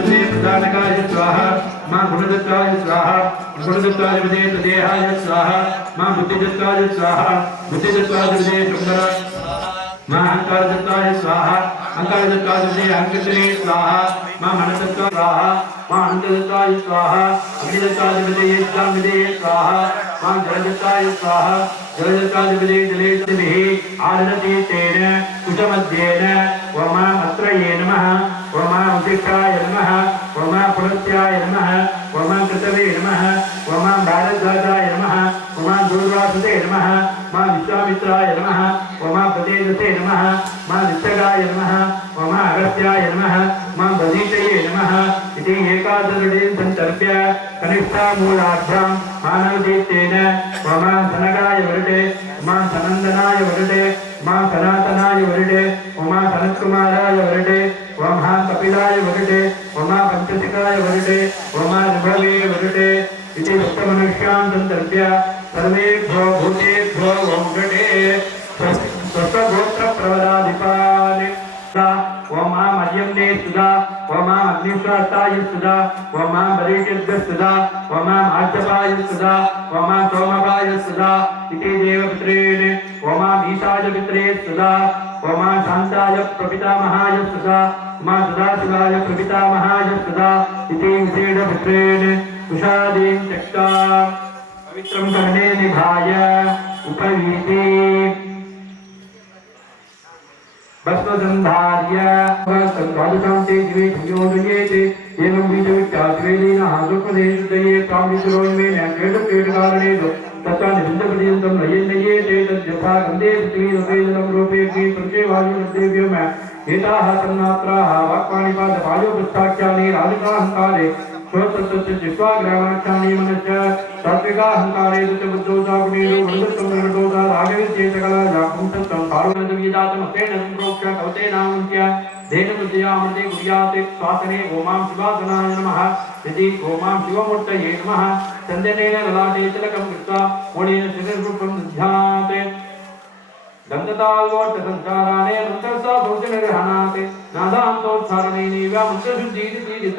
विदे प्रदानकाय स्वाहा मां गुणदत्ताय स्वाहा गुणदत्ताय विदे तदेहाय स्वाहा मां बुद्धिदत्ताय स्वाहा बुद्धिदत्ताय विदे सुंदर मां अहंकारदत्ताय स्वाहा अहंकारदत्ताय विदे अहंकृतने स्वाहा मां मनदत्ताय स्वाहा मां अनंतदत्ताय स्वाहा अग्निदत्ताय विदे यज्ञं विदे स्वाहा मां जलदत्ताय स्वाहा जलदत्ताय विदे जले दिभिः आदरति तेन कुशमध्येन ओम अत्रये नमः ओम उदिष्टाय नमः ओम पुलस्त्याय नमः ओम कृतवे नमः ओम भारद्वाजाय नमः ओम दूर्वासुते नमः मां विश्वामित्राय नमः ओम प्रतेजसे नमः मां नित्यगाय नमः ओम अगस्त्याय नमः मां बधीतये नमः इति एकादशदिनं संतर्प्य कनिष्ठामूलाभ्यां मानवदीप्तेन ओम धनगाय वरदे ओम सनन्दनाय वरदे ओम सनातनाय वरदे ओम सनत्कुमाराय वरदे ओम कपिलाय वरदे ओम पंचशिखाय वरदे ओम ऋभवे वरदे इति सप्तमनुष्यां संतर्प्य सर्वेभ्यो भूतेभ्यो ओम गणे स्वस्वगोत्रप्रवराधिपान् ओम मध्यम्ने सुधा ओम अग्निश्वासाय सुधा ओम बलिकेभ्यः सुधा ओम आज्यपाय सुधा ओम सोमपाय सुधा इति देवपितॄन् ओम ईशाय पित्रे सुधा ओम शान्ताय प्रपितामहाय सुधा ओम सदाशिवाय प्रपितामहाय सुधा इति विशेषपितॄन् कुशादीं त्यक्त्वा पवित्रं कर्णे निधाय उपवीति भस्मसंधार्य संधारिकांते दिवे संयोजयेते एवं विदवित्याद्वेलेन हासुपदेशुदये प्रामिसुरोन्मेन क्रीडक्रीडकारणेषु तथा निबन्धपर्यन्तं नयेनयेते तद्यथा गन्धे पृथ्वीरवेदनं रूपेऽपि प्रत्यवायुर्देव्यो मे एताः तन्मात्राः वाक्पाणिपादपायोपस्थाख्यानि राधिकाहङ्कारे श्रोत्रस्य जिह्वाग्रामाख्यानि मनश्च सात्विकाहङ्कारे तस्य बुद्धोसा गुणेषु वृन्दत्वं निर्णोसा रागविद्येतकला जापुंसत्वं कारुणजवीदातमस्तेन सम्प्रोक्ष्य कवतेनामुन्त्य धेन बुद्धियामृते गुर्याते स्वासने ओमां शिवासनाय नमः यदि ओमां शिवमूर्तये नमः चन्दनेन ललाटे तिलकं कृत्वा मूलेन शिररूपं दध्याते दन्तताल्वोट्ट संचाराणे मन्त्रसा भोजनगृहणाते नादान्तोच्चारणेनैव मन्त्रशुद्धिः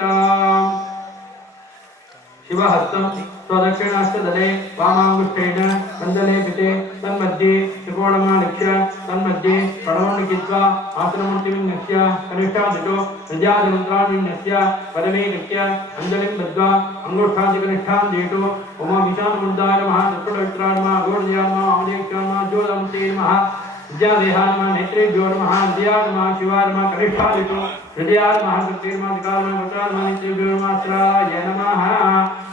शिवहस्तं स्वदक्षिणास्तदले वामाङ्गुष्ठेन कन्दले पिते तन्मध्ये त्रिकोणमालक्ष्य तन्मध्ये प्रणवन्निखित्वा आसनमूर्तिविन्यस्य कनिष्ठादिशो प्रजाजमन्त्रान्विन्यस्य पदमे नित्य अञ्जलिं बद्ध्वा अङ्गुष्ठादिकनिष्ठां देतु ओम विशालमुद्दाय नमः दत्तपवित्राय नमः गोर्ध्याय नमः अमलेक्षाय नमः ज्योतिमते नमः विद्यादेहाय नमः नेत्रेभ्यो नमः विद्याय नमः शिवाय नमः कनिष्ठादिशो हृदयाय नमः शक्तिर्नमः विकाराय नमः वक्त्राय नमः नेत्रेभ्यो नमः अस्त्राय नमः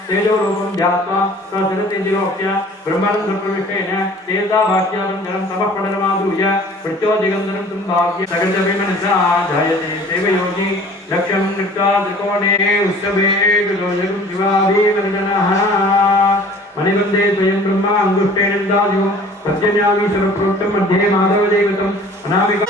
तेजोरूपं ध्यात्वा स्वसरतेजोक्त्य ब्रह्मानन्दप्रविष्टेन तेजोभाग्यावन्दनं तपः पठनमाधूय प्रत्योदिगन्धनं सम्भाव्य सकलजपिमनसा जायते देवयोगी लक्ष्यं नृत्वा त्रिकोणे उत्सवे दुर्योगं शिवाभिवर्धनः मणिबन्धे स्वयं ब्रह्मा अङ्गुष्ठेन दास्यो सत्यन्यामी सर्वप्रोक्तं मध्ये माधवदैवतम् अनामिका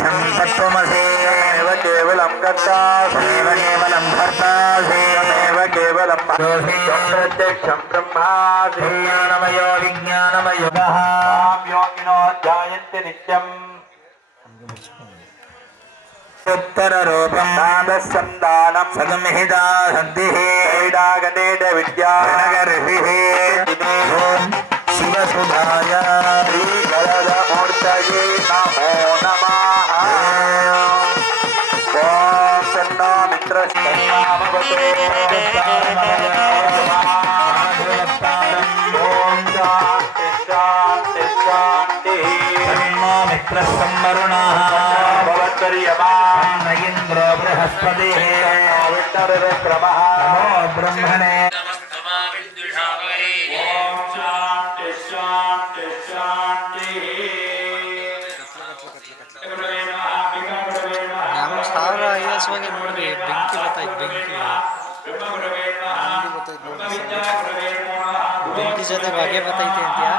तत्त्वमसेव केवलं कर्तासेव केवलं भर्तासेव केवलं प्रत्यक्षं ब्रह्मासि ज्ञानमयो विज्ञानमयुगः योगिनो ध्यायन्ति नित्यम् उत्तररूपं नादस्सन्दानं सगमहिता सन्धिः वैडागतेड विद्यानगर्भिः शिवसुधाय श्रीगरदमूर्तये नमो नमः ॐ तन्नो मित्रस्तन्नामवतु मित्रस्संवरुणः भवत्वर्यमा इन्द्रो बृहस्पतिः विष्णुरुक्रमः नमो ब्रह्मणे ಆಯಾಸವಾಗಿ ನೋಡ್ರಿ ಬೆಂಕಿ ಬರ್ತೈತೆ ಬೆಂಕಿ ಜೊತೆಗೆ ಹೊಗೆ ಬರ್ತೈತೆ ಅಂತೀಯ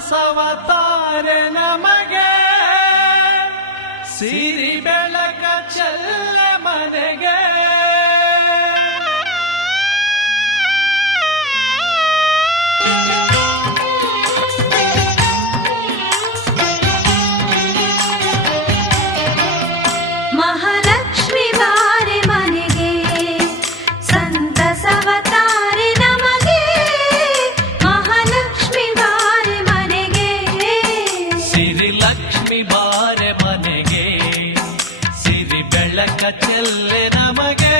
ಸಂತಸವತಾರೆ ನಮಗೆ ಸಿರಿ ಬೆಳಕ ಚೆಲ್ಲ ಮನೆಗೆ ಮಹಾಲಕ್ಷ್ಮಿ ಬಾರೆ ಮನೆಗೆ ಸಂತಸವತಾರೆ ನಮಗೆ ಮಹಾಲಕ್ಷ್ಮಿ ಬಾರೆ ಮನೆಗೆ ಸಿರಿ ಲಕ್ಷ್ಮಿ ಬಾರೆ ಮನೆಗೆ ಸಿರಿ ಬೆಳಕ ಚೆಲ್ಲೆ ನಮಗೆ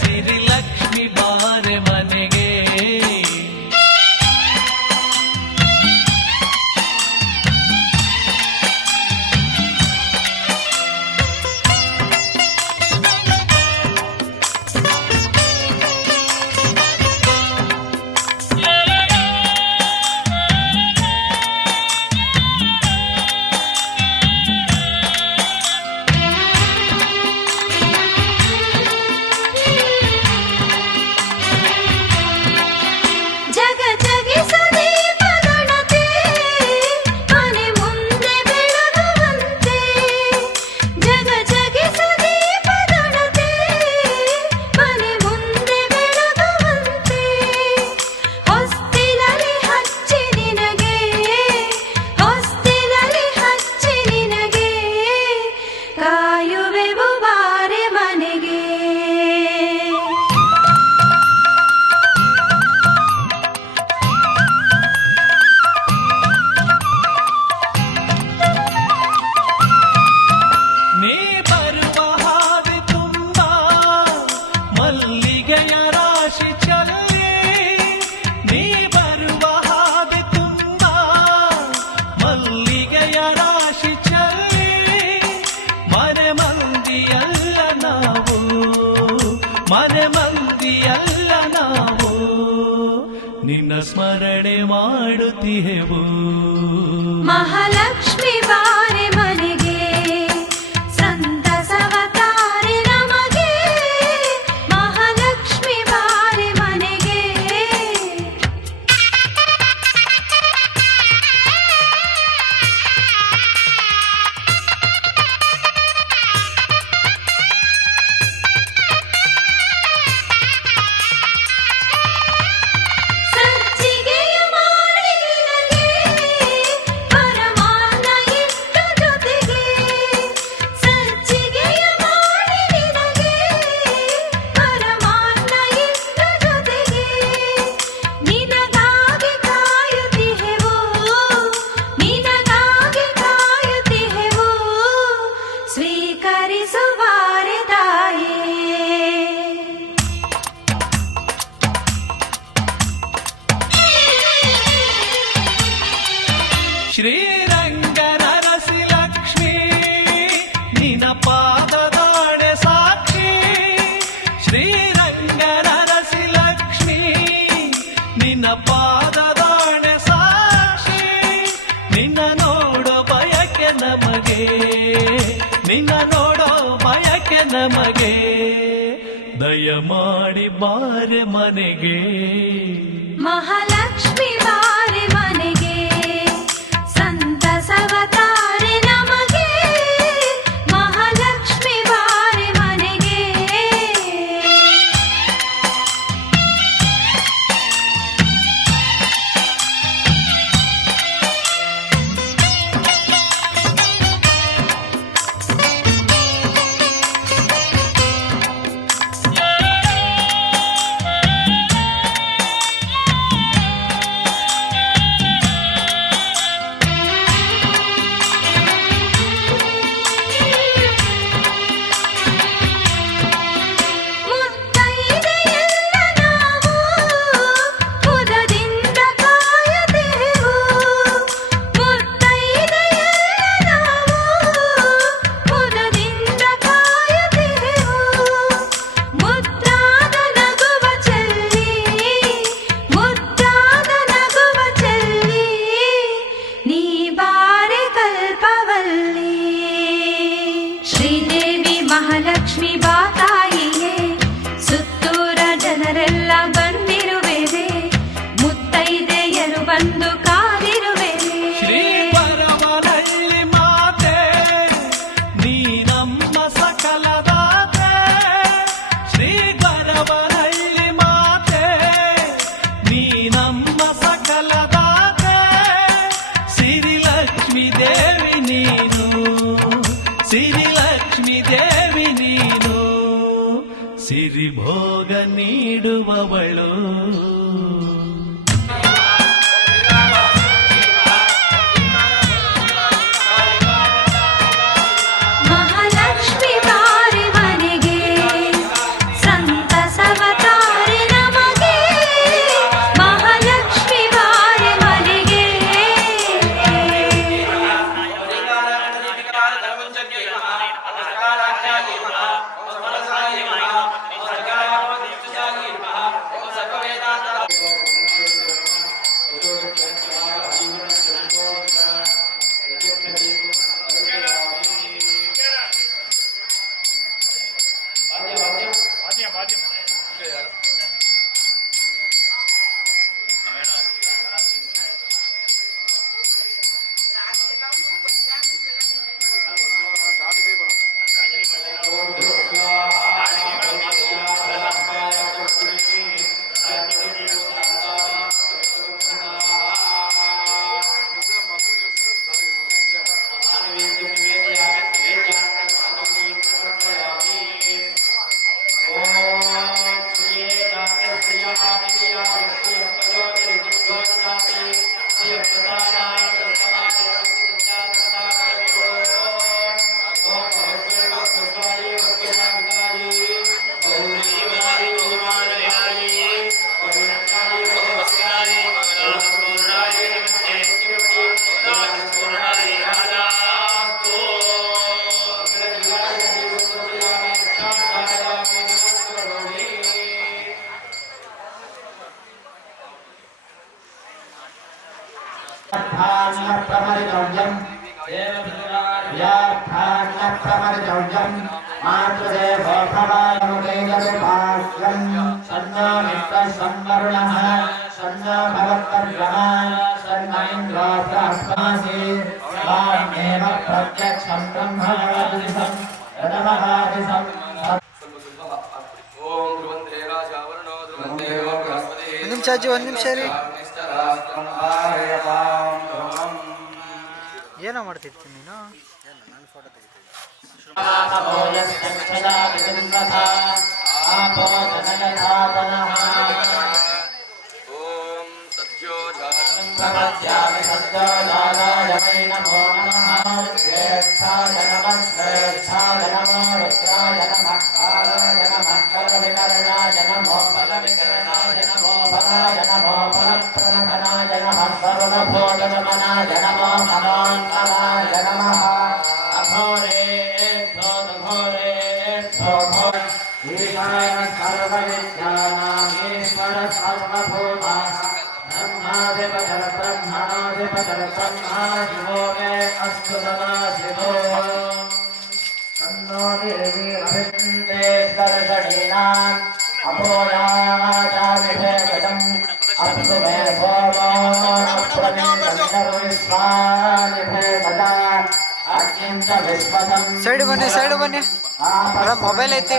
ಸಿರಿ ಲಕ್ಷ್ಮಿ ಬಾರೆ ಮನೆಗೆ ಜಗ ಜಗಿಸದೆ ಪದಣತೆ ಮನೆ ಮುಂದೆ ಬೆಳಗುವಂತೆ ಜಗ ಜಗಿಸದೆ ಪದಣತೆ ಮನೆ ಮುಂದೆ ಬೆಳಗುವಂತೆ ಹೊಸ್ತಿಲಲ್ಲಿ ಹಚ್ಚಿ ನಿನಗೆ ಹೊಸ್ತಿಲಲ್ಲಿ ಹಚ್ಚಿ ನಿನಗೆ ಕಾಯುವೆವು ಬಾರೆ ಮನೆಗೆ ನೀ ಬರುವ ಹಾದಿ ತುಂಬ ಮಲ್ಲಿಗೆಯ ರಾಶಿ ಚಲ್ಲಿ ನೀ ಬರುವ ಹಾದಿ ತುಂಬ ಮಲ್ಲಿಗೆಯ ರಾಶಿ ಚಲ್ಲಿ ಮನೆ ಮಂದಿಯಲ್ಲ ನಾವು ಮನೆ ಮಂದಿಯಲ್ಲ ನಾವು ನಿನ್ನ ಸ್ಮರಣೆ ಮಾಡುತ್ತಿಹೆವು ಮಹಾಲಕ್ಷ್ಮಿ ಬಾರೆ ಮನೆಗೆ ಸಂತಸವತಾರೆ ನಮಗೆ ಮಹಾಲಕ್ಷ್ಮಿ ಬಾರೆ ಮನೆಗೆ ಶ್ರೀರಂಗನರಸಿ ಲಕ್ಷ್ಮೀ ನಿನ ಪಾದದಾಣೆ ಸಾಕ್ಷಿ ಶ್ರೀರಂಗನರಸಿ ಲಕ್ಷ್ಮೀ ನಿನ್ನ ಪಾದದಾಣೆ ಸಾಕ್ಷಿ ನಿನ್ನ ನೋಡೋ ಬಯಕೆ ನಮಗೆ ನಿನ್ನ ನೋಡೋ ಬಯಕೆ ನಮಗೆ ದಯ ಮಾಡಿ ಬಾರೆ ಮನೆಗೆ ಮಹಾಲಕ್ಷ್ಮಿ ಬಾರೆ ಮನೆಗೆ ಸಂತಸವ ತಾರೆ ನಮಗೆ ಮಹಾಲಕ್ಷ್ಮಿ ಬಾರೆ ಮನೆಗೆ ಮುತ್ತೈದೆಯೆಲ್ಲ ನಾವು ಮುದದಿಂದ ಕಾಯುತ್ತೇವು ಮುತ್ತೈದೆಯೆಲ್ಲ ನಾವು ಮುದದಿಂದ ಕಾಯುತ್ತೇವು ಮುದ್ದಾದ ನಗುವ ಚೆಲ್ಲಿ ಮುದ್ದಾದ ನಗುವ ಚೆಲ್ಲಿ ನೀ ಬಾರೆ ಕಲ್ಪವಲ್ಲಿ ಶ್ರೀದೇವಿ ಮಹಾಲಕ್ಷ್ಮಿ ಬಾತಾಯಿಯೇ ಸುತ್ತೂರ ಜನರೆಲ್ಲ ಬಂದಿರುವೆವೆ ಮುತ್ತೈದೆಯರು ಬಂದು ಕಾದಿರುವೆವೆ ಶ್ರೀ ಪರವನಹಳ್ಳಿ ಮಾತೆ ನೀ ನಮ್ಮ ಸಕಲದಾತೆ ಶ್ರೀ ಪರವನಹಳ್ಳಿ ಮಾತೆ ನೀ ನಮ್ಮ ಸಕಲದಾತೆ ಸಿರಿಲಕ್ಷ್ಮಿ ದೇವಿ ನೀನು ಸಿರಿಲಕ್ಷ್ಮಿ ದೇವಿ ನೀನು ಸಿರಿಭೋಗ ನೀಡುವವಳು ಮಹಾಲಕ್ಷ್ಮಿ ಬಾರೆ ಮನೆಗೆ ಸಂತಸವ ತಾರೆ ನಮಗೆ ಮಹಾಲಕ್ಷ್ಮಿ ಬಾರೆ ಮನೆಗೆ प्रमरितव्यम् प्रमरितव्यम् मातृदेवो भवानुकेतरुपास्यम् सन्नो मित्रः संवरुणः सन्नो भवत्पर्यमा सन्न इन्द्रो बृहस्पति स्वामेव प्रत्यक्षम् ब्रह्मणादिशम् रमहादिशम् ಒಂದು ನಿಮಿಷ ಅಜ್ಜಿ, ಒಂದು ನಿಮಿಷ ರೀ. ಏನೋ ಮಾಡ್ತಿರ್ತೀನಿ ನೀನು. ನಾನು ಫೋಟೋ ತೆಗಿತೀನಿ. नमो ಸೈಡ್ ಬನ್ನಿ ಸೈಡ್ ಬನ್ನಿ ಮೊಬೈಲ್ ಐತಿ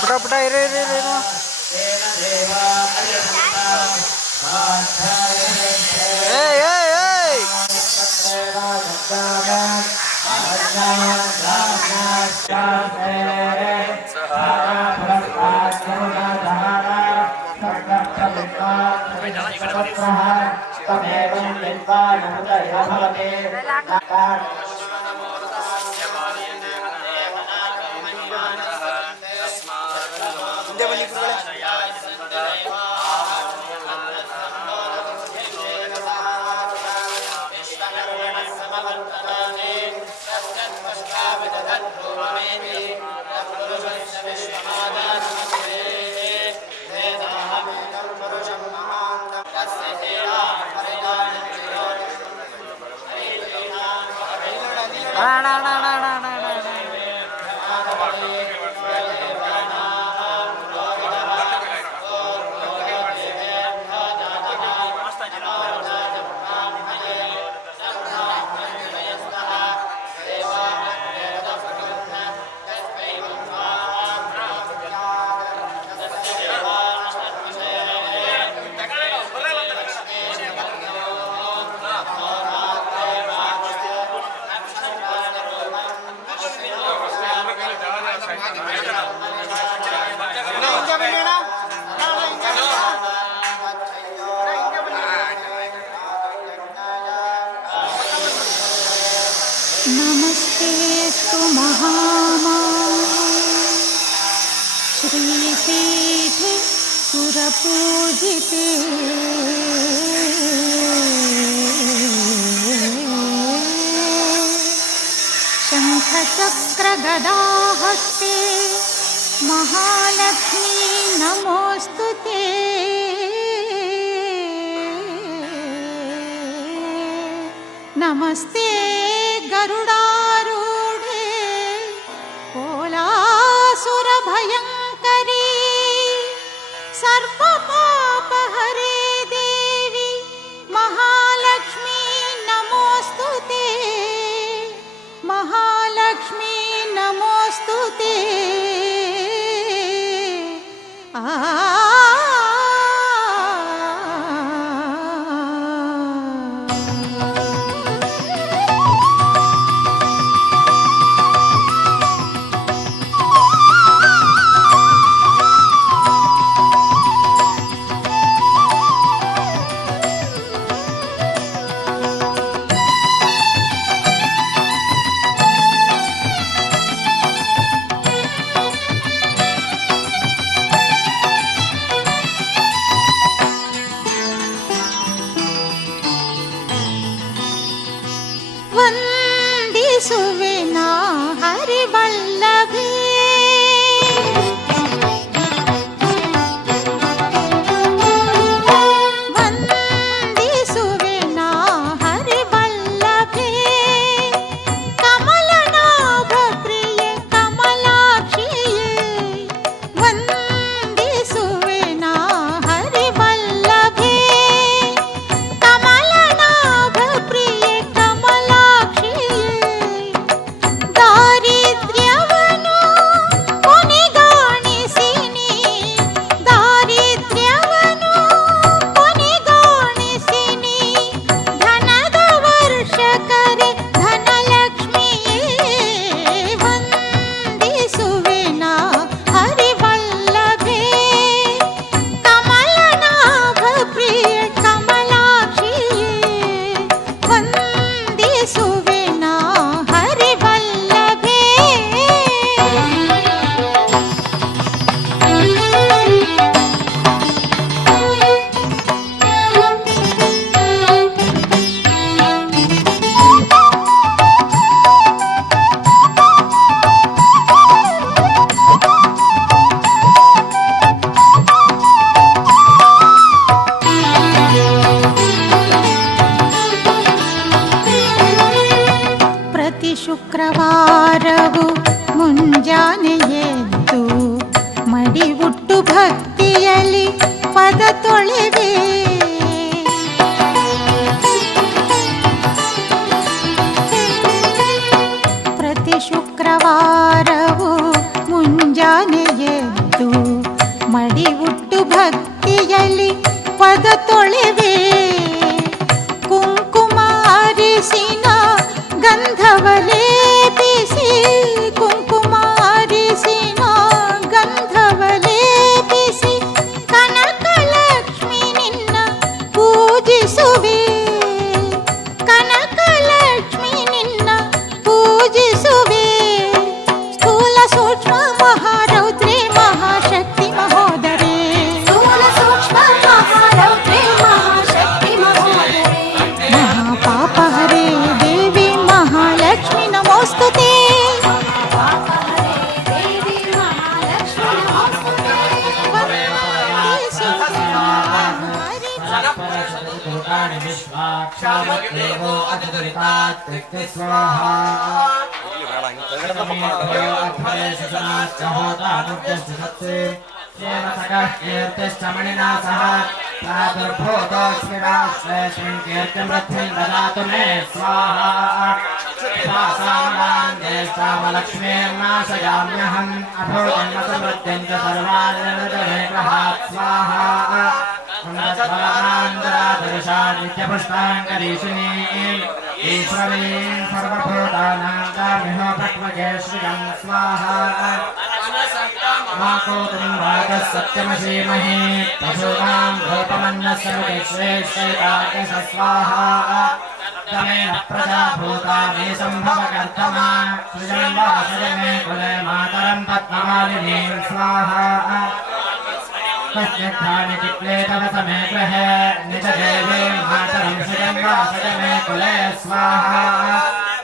ಪುಟ ಪುಟ ಇರು ಇರು ಇರು ಇರು. ಏಯ್ ಏಯ್ ಏಯ್ ಮುಂದೆ ಬನ್ನಿ ಗುರುಗಳೇ. ಅಣ್ಣ ಅಣ್ಣ ಅಣ್ಣ ಅಣ್ಣ ಅಣ್ಣ ಅಣ್ಣ ಅಣ್ಣ. नमस्तेऽस्तु महामाये श्रीपीठे सुरपूजिते शङ्खचक्रगदाहस्ते महालक्ष्मी नमोऽस्तु ते नमस्ते गरुडारूढे कोलासुरभयङ्करी सर्वपापहरे देवी महालक्ष्मी नमोऽस्तु ते महालक्ष्मी नमोऽस्तु ते ವಂದಿಸುವೆನಾ ಹರಿವಲ್ಲಭೆ ವಂದಿಸುವೆನಾ ಹರಿವಲ್ಲಭೆ ಕಮಲನಾಭ ಪ್ರಿಯೆ ಕಮಲಾಕ್ಷಿಯೇ ವಂದಿಸುವೆನಾ ಹರಿವಲ್ಲಭೆ ಕಮಲನಾಭ ಪ್ರಿಯೆ ಕಮಲಾಕ್ಷಿಯೇ ಶುಕ್ರವಾರವು ಮುಂಜಾನೆ ಎದ್ದು ಮಡಿವುಟ್ಟು ಭಕ್ತಿಯಲ್ಲಿ ಪದ ತೊಳೆವೆ. ಪ್ರತಿ ಶುಕ್ರವಾರವು ಮುಂಜಾನೆ ಎದ್ದು ಮಡಿವುಟ್ಟು ಭಕ್ತಿಯಲ್ಲಿ ಪದ ತೊಳೆವೆ. ಕುಂಕುಮ ಅರಿಸಿನ ಗಂಧವಲೇಪಿಸಿ ಕುಂಕುಮ ಅರಿಸಿನ ಗಂಧವಲೇಪಿಸಿ ಕನಕಲಕ್ಷ್ಮಿ ನಿನ್ನ ಪೂಜಿಸುವೆ. ಕನಕಲಕ್ಷ್ಮಿ ನಿನ್ನ ಪೂಜಿಸುವೆ. ಸ್ಥೂಲ ಸೂಕ್ಷ್ಮ ಮಹಾರೌದ್ರೇ ಮಹಾಶಕ್ತಿ ಮಹೋದರೇ. ಸ್ಥೂಲ ಸೂಕ್ಷ್ಮ ಮಹಾರೌದ್ರೇ ಮಹಾಶಕ್ತಿ ಮಹೋದರೇ. ಮಹಾಪಾಪಹರೇ ದೇವಿ ಮಹಾಲಕ್ಷ್ಮಿ ನಮೋಸ್ತುತೇ. ದೇವಿ ಮಹಾಲಕ್ಷ್ಮಿ ನಮೋಸ್ತುತೇ. मणिना सह प्रादुर्भूतोऽस्मिन् कीर्तिमृद्धिं ददातु मे स्वाहा. ज्येष्ठामलक्ष्मीर्नाशयाम्यहम् अभूजन्मसमृद्धिं च सर्वान् स्वाहा. नित्यपुष्टाङ्गरीषिणीम् ईश्वरीं सर्वभूतानां कामिहो भट्वजे श्रियं स्वाहा. माकोतुं वागः सत्यमशीमहि पशूनां भूतमन्नस्य श्रेष्ठैकादश स्वाहा. तमेन प्रजा भूता मे सम्भवकर्तमा सृजन् वासय मे कुले मातरं पद्ममालिनीं स्वाहा. कस्यद्धानि चिक्ले तव समे गृहे निजदेवीं मातरं सृजन् वासय मे कुले स्वाहा.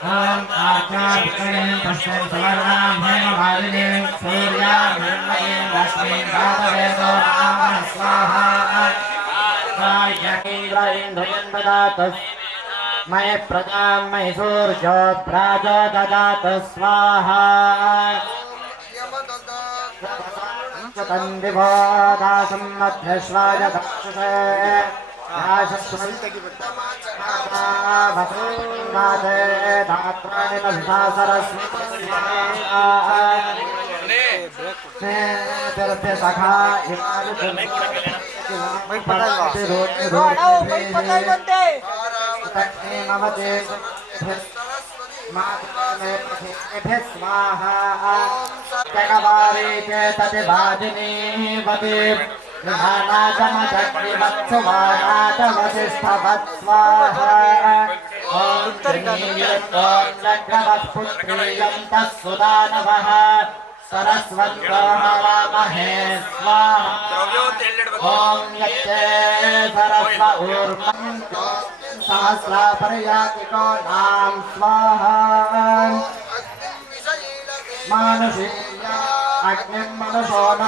ॐ आज्ञाभिक्षणीं पश्यन् सुवर्णां हेममालिनीं सूर्यां हिरण्मयीं लक्ष्मीं दातवेदो नाम स्वाहा. कायकेन्द्रयन् ददातु मयि प्रजां मयि सूर्यो प्राजो ददातु स्वाहा. तन्दिभो दासं मध्यश्वाय दक्षसे भस्मादे धात्राणि दशा सरस्वती सखा स्वाहा. जगवारी चेतति वाजिनी वदे वत्सुवानाटवसिष्ठवत् स्वाहा. ॐ जग्रवत्पुत्रीयन्तः सुदानवः सरस्वत्यो हवामहे स्वाहा. ॐ यच्चे सरस्व ऊर्वं सहस्रापर्यातिको नाम स्वाहा. मानुषीया अग्निं मनुषो न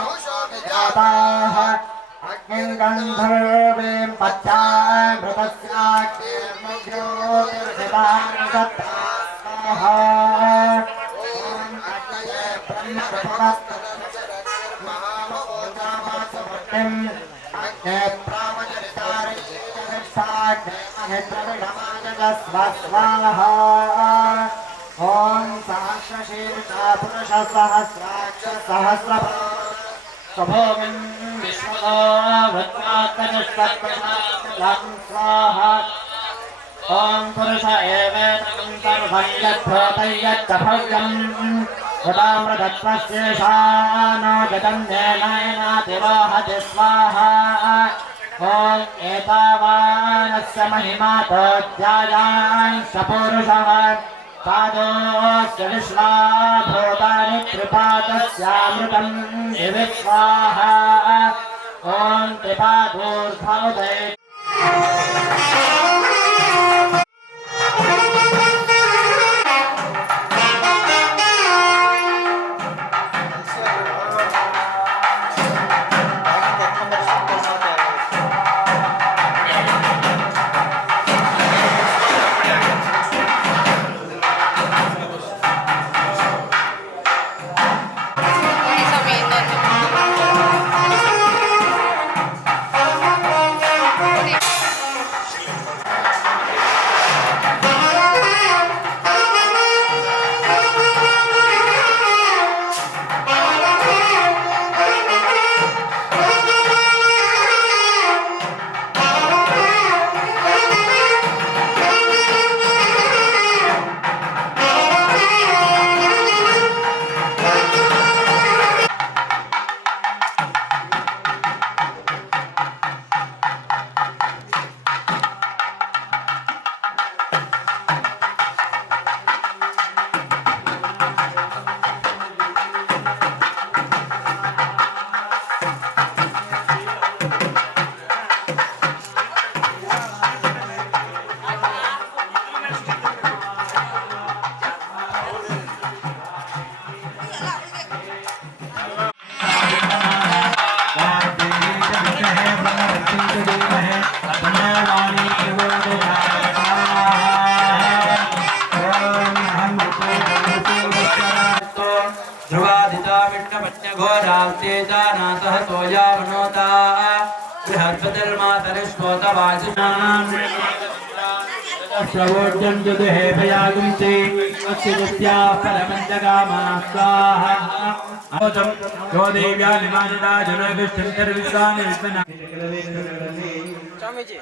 जाताः अग्निं गन्धर्वीं पच्चामृतस्याग्निर्मुख्योर्जितां दत्ता स्वाहा. ॐ अग्नये ब्रह्मप्रभवस्तमहामहोजामासमृतिम् अग्ने प्रामजरितारिष्ठाग्नेमहेन्द्रविणमाजस्व स्वाहा. ॐ सहस्रशीर्षा पुरुषः सहस्राक्ष सहस्रपाद स्वभोमिन् विश्वतो वृत्मात्मनिष्पत्पशालं स्वाहा. ॐ पुरुष एवेदं सर्वं यद्भूतं यच्च भव्यम् उदामृतत्वस्येषानो जगन्नेनातिरोहति स्वाहा. ॐ एतावानस्य महिमातो ध्यायाञ्च पुरुषः पादोऽस्य विश्वा भूतानि त्रिपादस्यामृतं दिवि स्वाहा. ॐ त्रिपादोर्धौदे घोरास्ते जानातः सोयावनोता बृहस्पतिर्मातरिष्वोतवासिनाम् श्रवोद्यं जदुहे भयागुंसे अस्यज्ञा परमञ्जगामा स्वाहा अवतं यो देव्या निमानिता जनगुष्ठन्तर्विश्वानि विष्णुना ಸ್ವಾಮೀಜಿ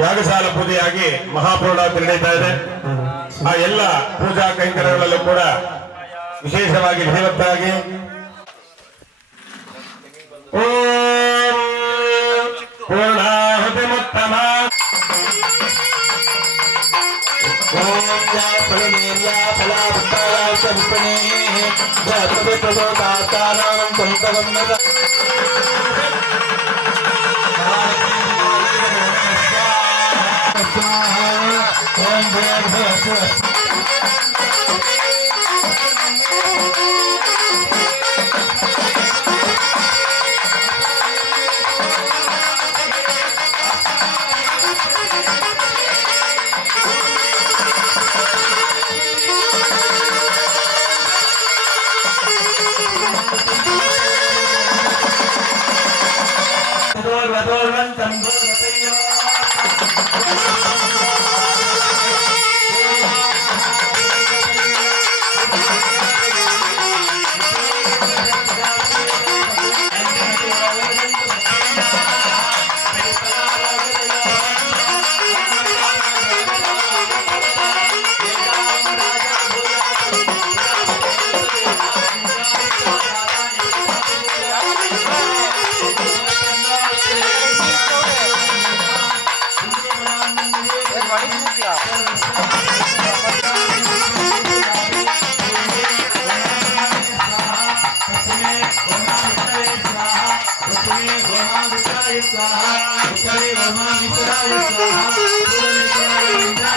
ಯಾಗಶಾಲ ಪೂಜೆಯಾಗಿ ಮಹಾಪೂರ್ಣಾವತಿ ನಡೀತಾ ಇದೆ. ಆ ಎಲ್ಲ ಪೂಜಾ ಕೈಂಕರ್ಯಗಳಲ್ಲೂ ಕೂಡ ವಿಶೇಷವಾಗಿ ವಿಧಿವತ್ತಾಗಿ ಓಂ ಪೂರ್ಣಾಹುತಿ ಮುತ್ತಮ ಓಂ ಯಾ ಫಲನೇರ್ಯಾ ಫಲಾಭುಕ್ತಾಯ ಚ ವಿಷ್ಣುನೇ ಜಾತವೇತೋ ತಾತಾನಾಂ ಸಂತವನ್ನದ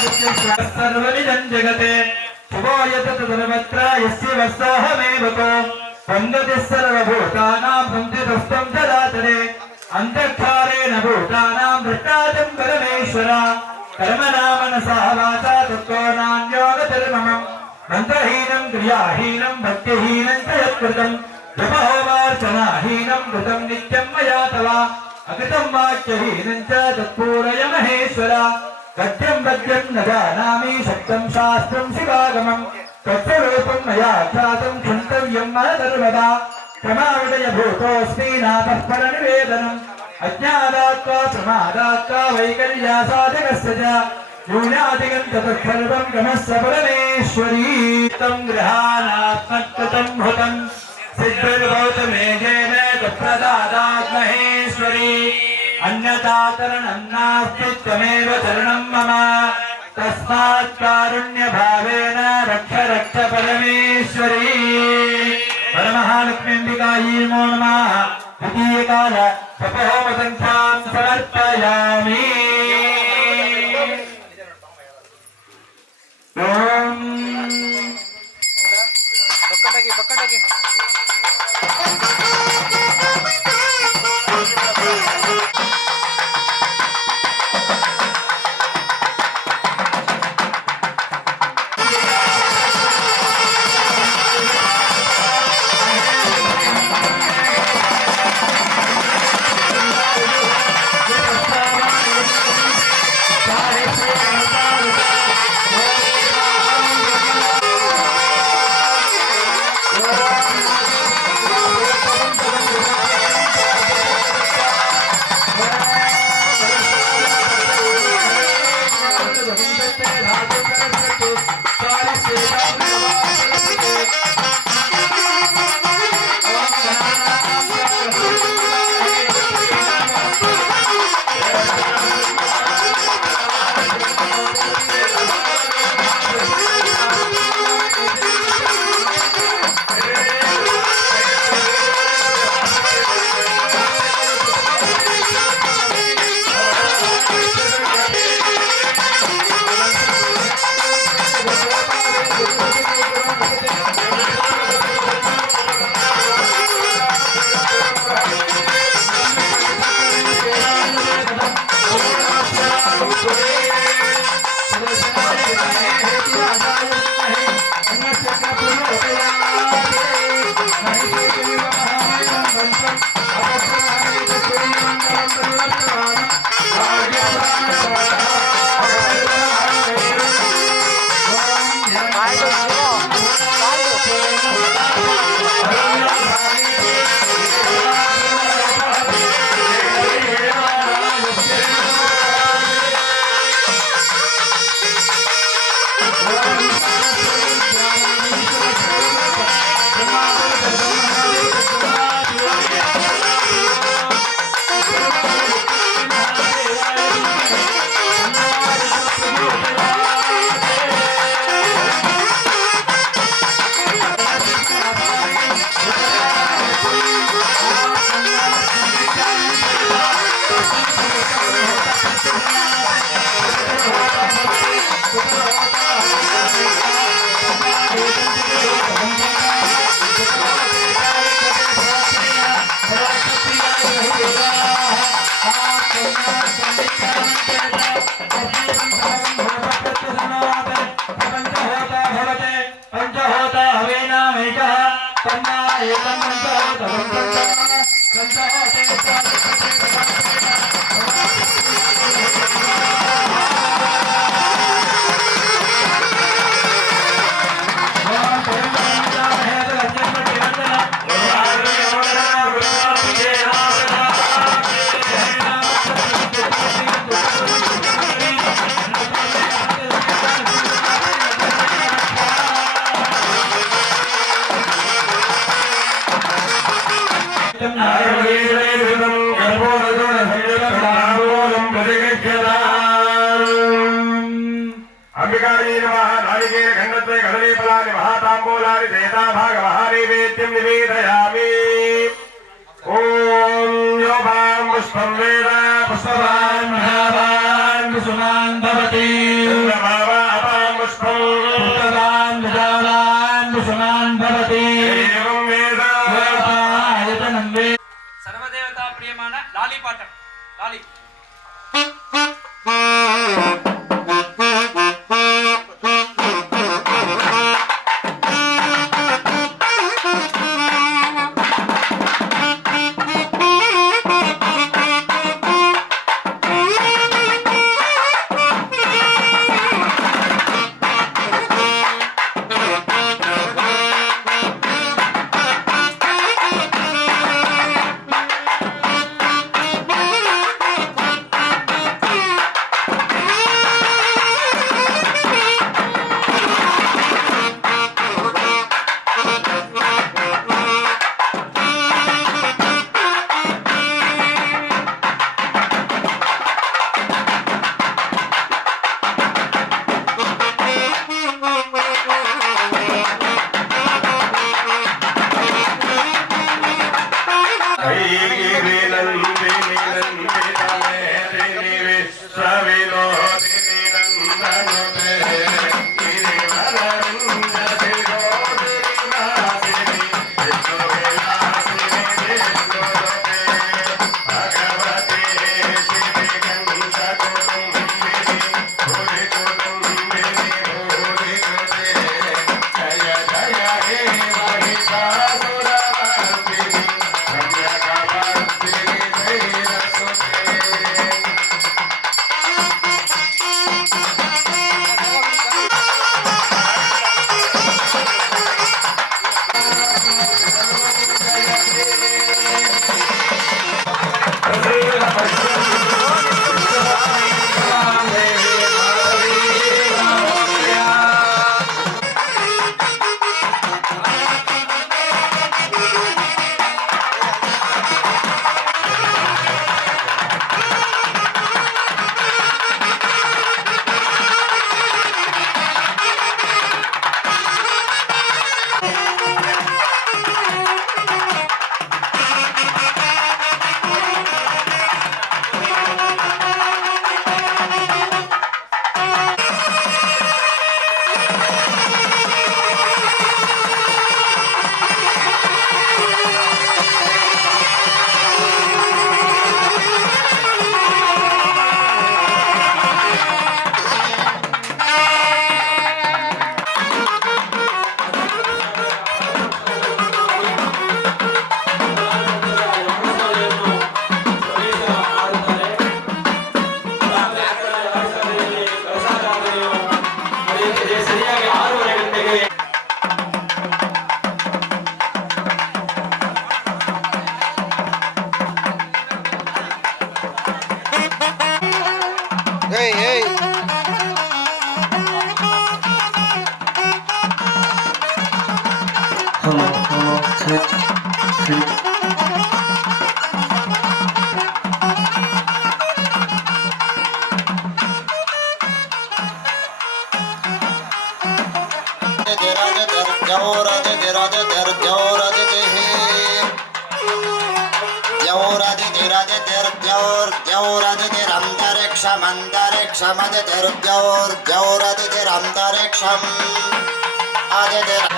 सर्वमिदं जगते शुभोयत तदनमत्र यस्य वस्साहमेव तो वन्दति सर्वभूतानां संस्थितस्तं चराचरे अन्तःकारेण भूतानां दृष्टाचं परमेश्वर कर्मणा मनसा वाचा तत्त्वो नान्यो गतिर्ममम् मन्त्रहीनं क्रियाहीनं भक्तिहीनं च यत्कृतं जपहोमार्चनाहीनं कृतं नित्यं मया तव अकृतं वाक्यहीनं च तत्पूरय महेश्वर सत्यं पद्यं न जानामि सत्यं शास्त्रं शिवागमं तत्स्वरूपं मया ख्यातं क्षन्तव्यं मनसर्वदा क्षमाविडय भूतोऽस्मि नातः परनिवेदनम् अज्ञादात्वा प्रमादात्वा वैकल्यासाधकस्य च न्यूनाधिकं तत्सर्वं गमस्य परमेश्वरी तं गृहाणात्मकृतं हुतं सिद्धिर्भवतमेजेन तत्प्रदादात् महेश्वरी अन्यथा तरणं नास्ति त्वमेव शरणं मम तस्मात् कारुण्यभावेन रक्ष रक्ष परमेश्वरी परमहालक्ष्मीम्बिकायै नमो नमः द्वितीयकाल तपोहोमसङ्ख्यां समर्पयामि ओम ಬಕ್ಕಂಡಾಗಿ पंचहोता हवेनामेकः तन्ना एतं अंबिकायै नमः नारिकेल खण्डत्वे कदलीफलानि महाताम्बूलानि देताभागमहानैवेद्यं निवेदयामि ॐ यो भां पुष्पं वेद पुष्पवान् महावान् कुसुमान् भवति चन्द्रभावापां पुष्पं पुष्पवान् विजावान् कुसुमान् भवति एवं वेद आयतनं वेद सर्वदेवता प्रियमान लाली पाठम लाली Aditya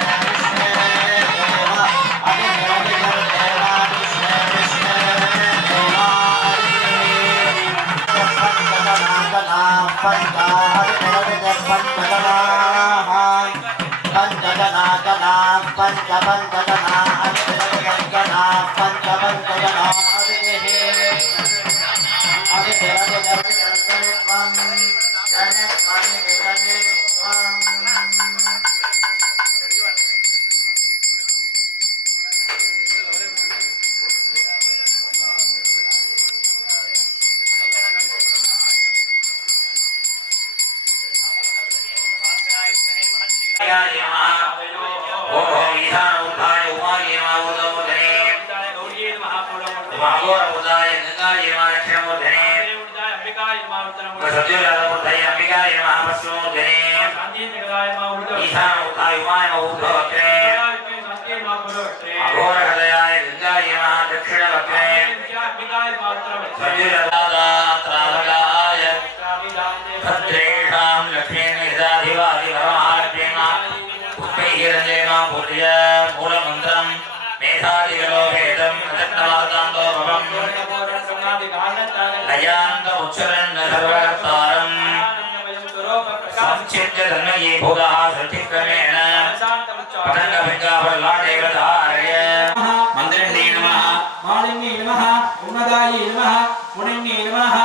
మంత్రిణ్యే నమః మాలిన్యే నమః ఉన్నదాయే నమః పుణ్యే నమః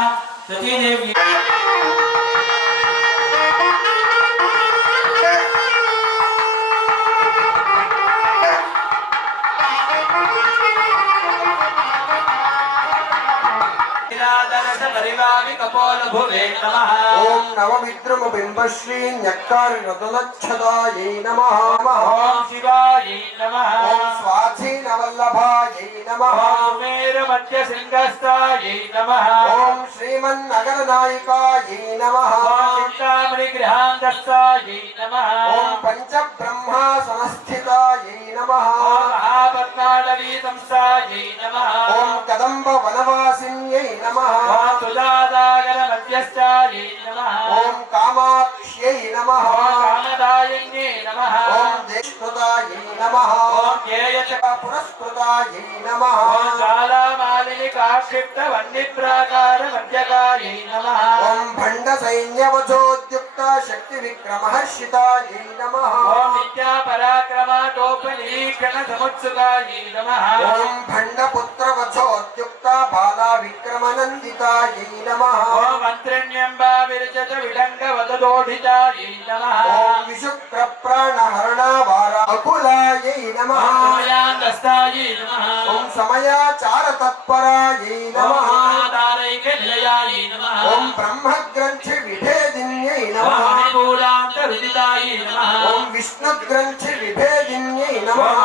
సతీదేవి ఓం నవమిద్రమ బింబశ్రీ న్యక్కారి రతనచ్చదాయై నమః ఓం శివాయై నమః ఓం స్వాధీన వల్లభాయై నమః మేరు మధ్య శృంగస్థాయై నమః ఓం శ్రీమన్నగర నాయకాయై నమః చింతామణి గృహాంతస్థాయై నమః ఓం పంచబ్రహ్మా సంస్థితాయై నమః మహాపద్మాడవీ సంస్థాయై నమః ఓం కదంబ వనవాసిన్యై నమః సుధాసాగర మధ్యస్థాయై నమః ఓం కామాక్ష్యై నమః కామదాయిన్యే నమః ఓం దేశకృతాయై నమః ఓం ధ్యేయచ పురస్కృతాయై నమః ఓం జ్వాలామాలిని కాక్షిప్త వన్నిప్రాకార మధ్యకాయై నమః ఓం భండ సైన్యవధోద్యుక్త శక్తి విక్రమహర్షితాయై నమః ఓం విద్యా పరాక్రమ టోప నిరీక్షణ సముత్సుకాయై నమః ఓం భండ పుత్ర వధోద్యుక్త బాలా విక్రమనందితాయై నమః ఓం మంత్రిణ్యంబా విరచత విడంగ వదదోఢితాయై నమః ఓం విశుక్ర ప్రాణహరణ వారా అకులాయై నమః సమయాంతస్థాయై నమః ఓం సమయాచార తత్పరాయై నమః తారైక నిలయాయై నమః ఓం బ్రహ్మగ్రంథి విభేదిన్యై నమః మణిపూరాంత విదితాయై నమః ఓం విష్ణుగ్రంథి విభేదిన్యై నమః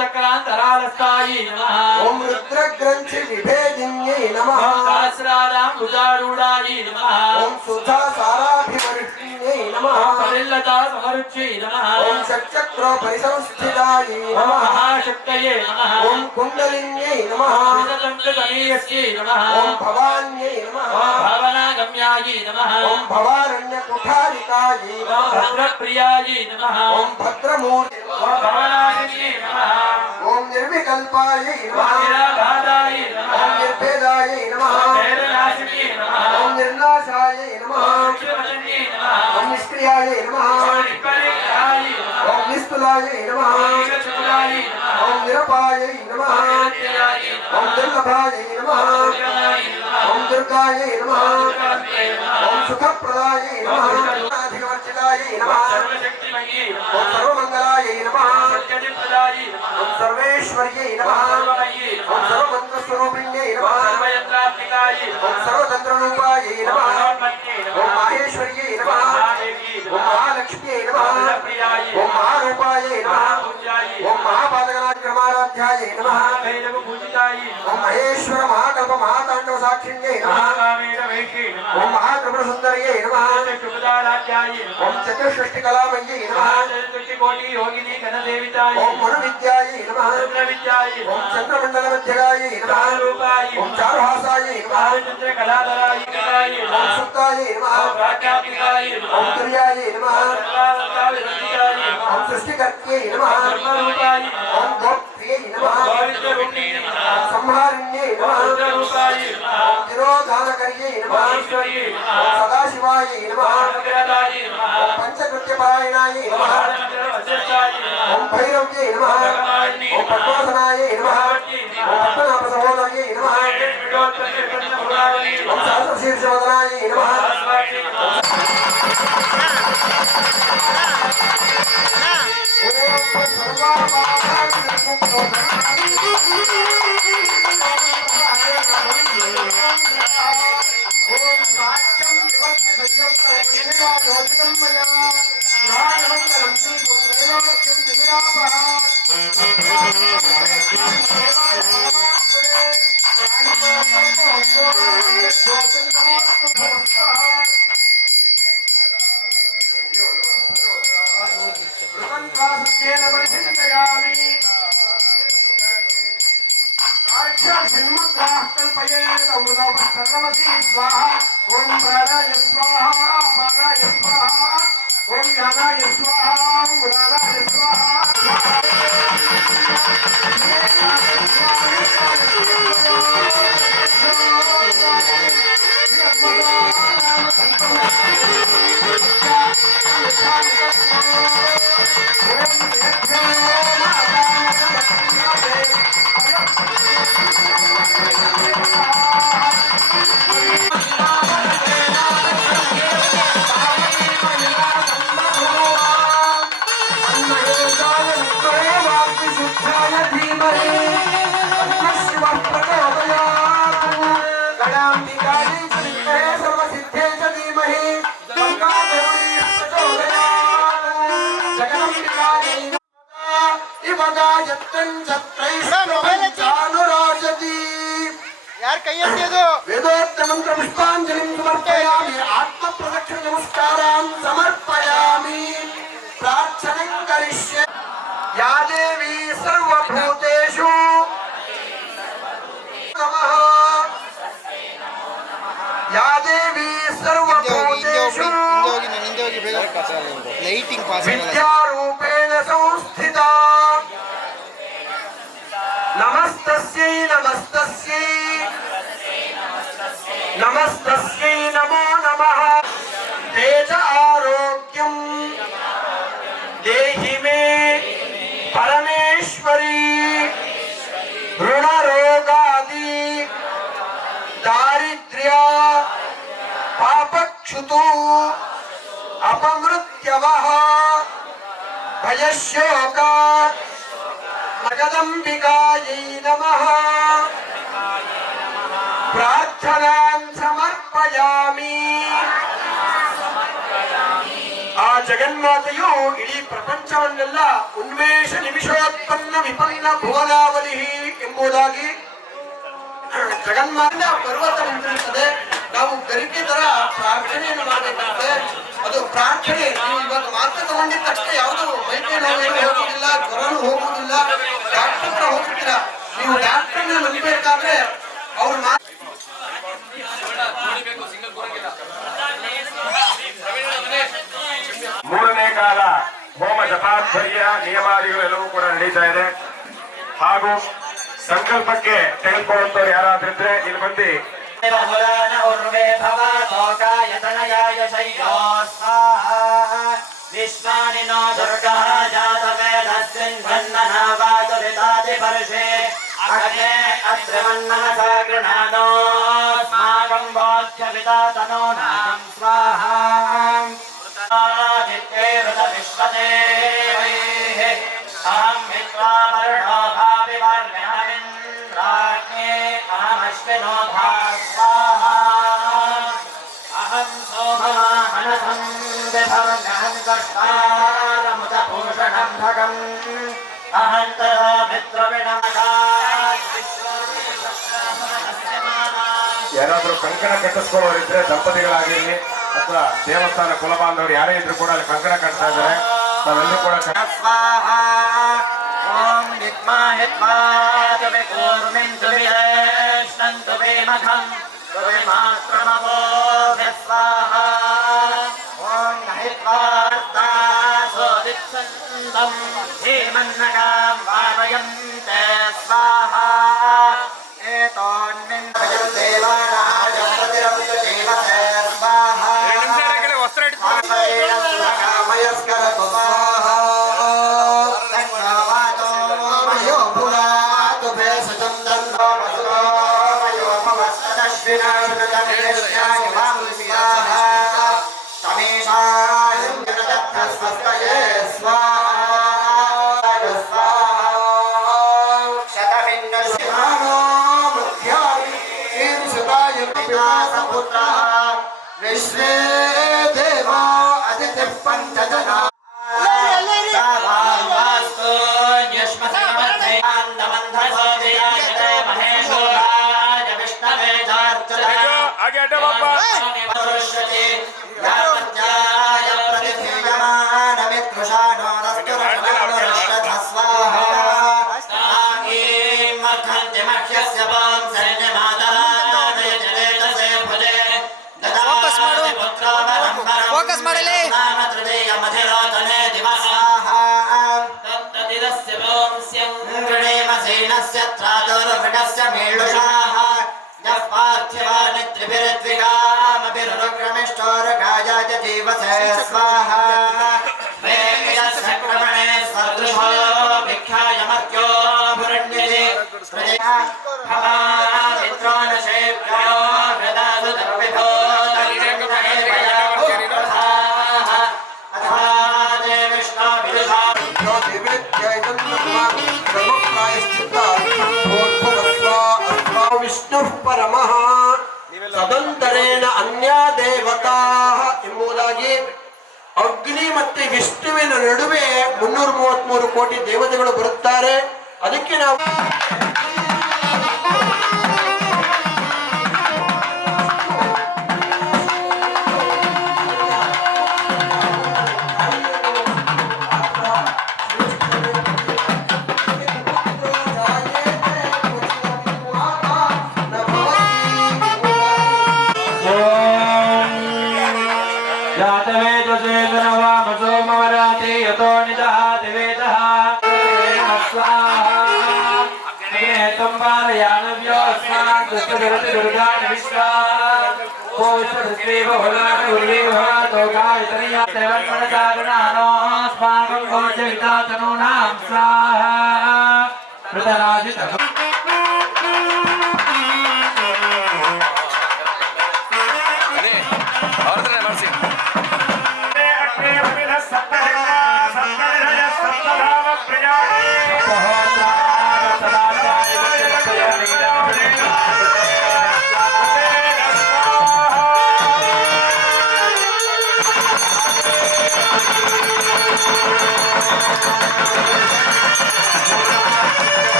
చక్రాంతరాలస్థాయై నమః ఓం రుద్రగ్రంథి విభేదిన్యై నమః సహస్రారాం భుజారూఢాయై నమః ఓం సుధా సారాభివర్షిణ్యై నమః పరిల్లతా సమరుచ్యై నమః ఓం షట్చక్రో పరిసంస్థితాయై నమః మహాశక్తయే నమః ఓం కుండలిన్యై నమః విజతంత్రతనీయస్యై నమః ఓం భవాన్యై నమః భావనాగమ్యాయై నమః ఓం భవారణ్య కుఠారికాయై ఓం నమః భద్రప్రియాయై నమః ఓం భద్రమూర్తి ఓం భవనాశిన్యై నమః ఓం నిర్వికల్పాయై నమః నిరాబాధాయై ఓం నమః నిర్భేదాయై నమః వేదనాశిన్యై నమః ఓం నిర్నాశాయై నమః విష్ణువచన్యై నమః ఓం నిష్క్రియాయై నమః నిష్పరిగ్రహాయై నమః ఓం నిస్తులాయై నమః ఏకచూడాయై నమః ఓం నిరపాయై నమః నిత్యాయై నమః ఓం దుర్లభాయై నమః దుర్గాయై నమః ఓం దుర్గాయై నమః దుర్గాంతయై నమః ఓం సుఖప్రదాయై నమః అధికవర్జితాయై నమః సర్వశక్తిమయై నమః ఓం సర్వమంగళాయై నమః సత్యజిత్ప్రదాయై నమః ఓం సర్వేశ్వర్యై నమః సర్వమయై ఓం నమః సర్వమంత్రస్వరూపిణ్యై నమః సర్వయంత్రాత్మికాయై ఓం నమః సర్వతంత్రరూపాయై నమః మహాత్మన్యై ఓం నమః మాహేశ్వర్యై నమః మహాదేవ్యై ఓం నమః మహాలక్ష్మ్యై నమః మహాప్రియాయై ఓం మహారూపాయై నమః మహాపూజ్యాయై ఓం మహాపాదగణాధ్యాయాయ నమః భైరవ పూజితాయై ఓం మహేశ్వర మహాకల్ప మహాతాండవ సాక్షిణ్యై నమః మహాకామేన వైష్ణవై నమః ఓం మహాత్రిపుర సుందర్యై నమః శుభదారాధ్యాయై ఓం చతుషష్టి కళామయ్యై నమః కోటి యోగిని గణదేవితాయై ఓం మను విద్యాయై నమః రుద్ర విద్యాయై ఓం చంద్రమండల మధ్యగాయై నమః రూపాయై ఓం చారుహాసాయై నమః చంద్ర కళాధరాయై ఓం సుప్తాయై నమః ప్రాజ్ఞాపికాయై ఓం తుర్యాయై నమః సర్వాలంకారవిరచితాయై ఓం సృష్టికర్త్యై నమః ధర్మరూపాయై ఓం గోప్త్రియై నమః గోవిందరూపిణి ఓం సంహారిణ్యై నమః రుద్రరూపాయై ఓం తిరోధానకై शंकर्यै नमः ओम सदाशिवायै नमः ओम पंचकृत्यपरायणायै नमः ओम भैरव्यै नमः ओम पद्मासनायै नमः ओम पद्मनाभसहोदर्यै नमः ओम सहस्रशीर्षवदनायै नमः ओम प्राणाय स्वाहा अपानाय स्वाहा ओम ज्ञानाय स्वाहा ओम उदानाय यार कहीं एत्तियದು वेदोक्त मंत्र पुष्पांजलिं समर्पयामि आत्म प्रदक्षिण नमस्कारान् समर्पयामि प्रार्थनां करिष्ये या देवी सर्वभूतेषु नमः या देवी सर्वभूतेषु ನಿಂದೆ ಹೋಗಿ ಬೇಗ ಲೈಟಿಂಗ್ ಪಾಸ್ ಆಗಲ್ಲ विद्यारूपेण संस्थिता नमस्तस्यै नमस्तस्यै नमस्तस्यै नमो नमः तेज आरोग्यं देहि मे परमेश्वरी ऋणरोगादि दारिद्र्य पापक्षुतु अपमृत्यवः भयशोक जगदम्बिकायै नमः प्रार्थनां समर्पयामि आ जगन्माತೆಯು ಇಡೀ ಪ್ರಪಂಚವನ್ನೆಲ್ಲ ಉನ್ಮೇಷ ನಿಮಿಷೋತ್ಪನ್ನ ವಿಪನ್ನ ಭುವನಾವಲಿ ಎಂಬುದಾಗಿ ಜಗನ್ಮಾತೆ ಪರ್ವತ ನಿಂತಿರುತ್ತದೆ. ನಾವು ಗರಿಕೆ ತರ ಪ್ರಾರ್ಥನೆಯನ್ನು ಮಾಡಬೇಕಾಗುತ್ತೆ. ಅದು ಪ್ರಾರ್ಥನೆ ನೀವು ಇವಾಗ ಮಾತ್ರ ತಗೊಂಡಿದ ತಕ್ಷಣ ಯಾವುದು ಮೈಕೈ ನೋವೇನು ಹೋಗುವುದಿಲ್ಲ, ಜ್ವರನೂ ಹೋಗುವುದಿಲ್ಲ. ಡಾಕ್ಟರ್ ಹತ್ರ ಹೋಗ್ತೀರಾ, ನೀವು ಡಾಕ್ಟರ್ನ ನಂಬಬೇಕಾದ್ರೆ ಅವ್ರು ಮೂರನೇ ಕಾಲ ಹೋಮ ಜಪಾಧ್ವರ್ಯ ನಿಯಮಾದಿಗಳೆಲ್ಲವೂ ಕೂಡ ನಡೀತಾ ಇದೆ. ಹಾಗೂ ಸಂಕಲ್ಪಕ್ಕೆ ತೆಗೆದುಕೊಳ್ಳುವಂತವ್ರು ಯಾರಾದ್ರಿದ್ರೆ ಇಲ್ಲಿ ಬಂದು विश्वानि नो दुर्गः जातवेदस्मिन् भन्ननावाचरितादिपर्षे अग्ने अत्रिमन्नमसा गृणानोऽस्माकं बोध्यपिता तनो नाम स्वाहा आदित्ये ऋतविश्वदेवैः अहं मित्रा वर्णो भावि वर्ण्यमिन्द्राग्ने अहमश्विनो भा स्वाहा अहं सोमवाहनसं विभवन्यहं कष्टारमुदभूषणं भगम् अहं तथा ಯಾರಾದ್ರೂ ಕಂಕಣ ಕಟ್ಟಿಸ್ಕೊಳ್ಳೋರಿದ್ರೆ ದಂಪತಿಗಳಾಗಿರ್ಲಿ ಅಥವಾ ದೇವಸ್ಥಾನ ಕುಲಬಾಂಧವರು ಯಾರೇ ಇದ್ರು ಕೂಡ ಅಲ್ಲಿ ಕಂಕಣ ಕಟ್ತಾ ಇದ್ದಾರೆ. ನಾವೆಲ್ಲರೂ ಕೂಡ स्वाहा ॐ विद्माहित्वादविकूर्मिन्तु विहेष्णन्तु वेमखं तुविमात्रमवोभ्य स्वाहा ॐ नहित्वार्तासोदिच्छन्दं धीमन्नगां वारयन्ते स्वाहा एतोन्मिन् देवानाय विश्वे देवा अदिति पंचजना ಫೋಕಸ್ ಮಾಡಲಿ ವಿಷ್ಣು ಪರಮಃ ತದಂತರೇಣ ಅನ್ಯ ದೇವತಾ ಎಂಬುದಾಗಿ ಅಗ್ನಿ ಮತ್ತೆ ವಿಷ್ಣುವಿನ ನಡುವೆ 333 ಕೋಟಿ ದೇವತೆಗಳು ಬರುತ್ತಾರೆ. ಅದಕ್ಕೆ ನಾವು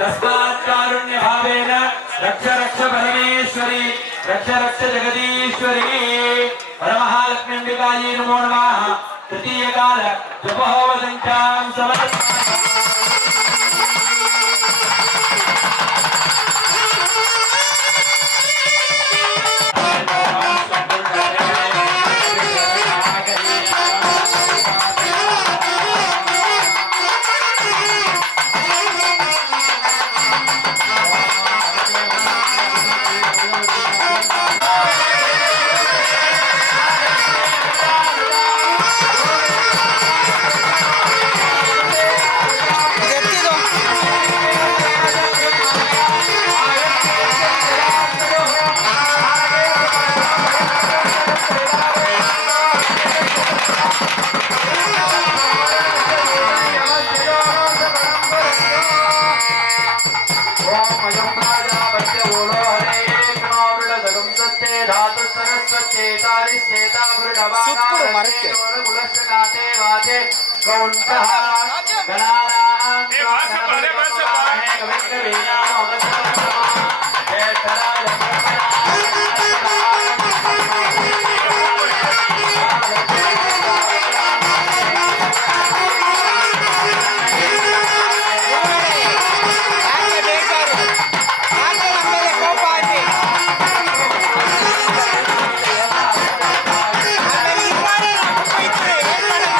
तस्मात् कारुण्य भावेन रक्ष रक्ष परमेश्वरी रक्ष रक्ष जगदीश्वरी परमहालक्ष्मी अंबिकायै नमो नमः। तृतीय काल जपहोवदञ्चां समर्पयामि। ಸುತ್ಬಿಡು ಮರಕ್ಕೆ. ಯಾಕೆ ಬೇಜಾರು? ಯಾಕೆ ನಮ್ಮ ಮೇಲೆ ಕೋಪ ಆಗಿ? ಆಮೇಲೆ ಇವ್ವಾರೇ ನಮ್ಗೆ ಬೈತಾರೆ, ಏನ್ ಮಾಡೋಣ?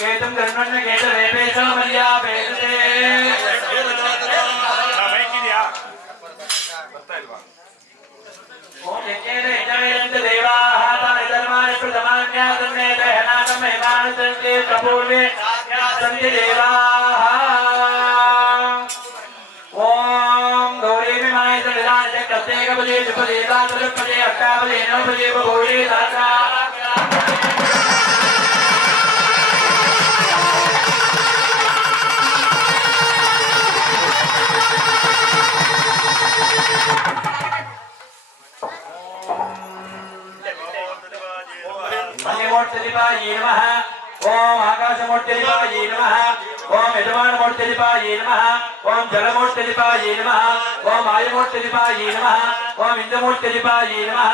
केतम न्यासन्ने दहनानं महिमानसन्ते कपूर्वे न्यासन्ति देवाः ॐ गौरी विमाय सविधाय कस्तेकपदे द्विपदे तातृपदे अष्टापदे नवपदे बहुपदे सहस्रा मूर्तिपाये नमः ओम आकाशमूर्तिपाये नमः ओम यजमानमूर्तिपाये नमः ओम जलमूर्तिपाये नमः ओम वायुमूर्तिपाये नमः ओम इंद्रमूर्तिपाये नमः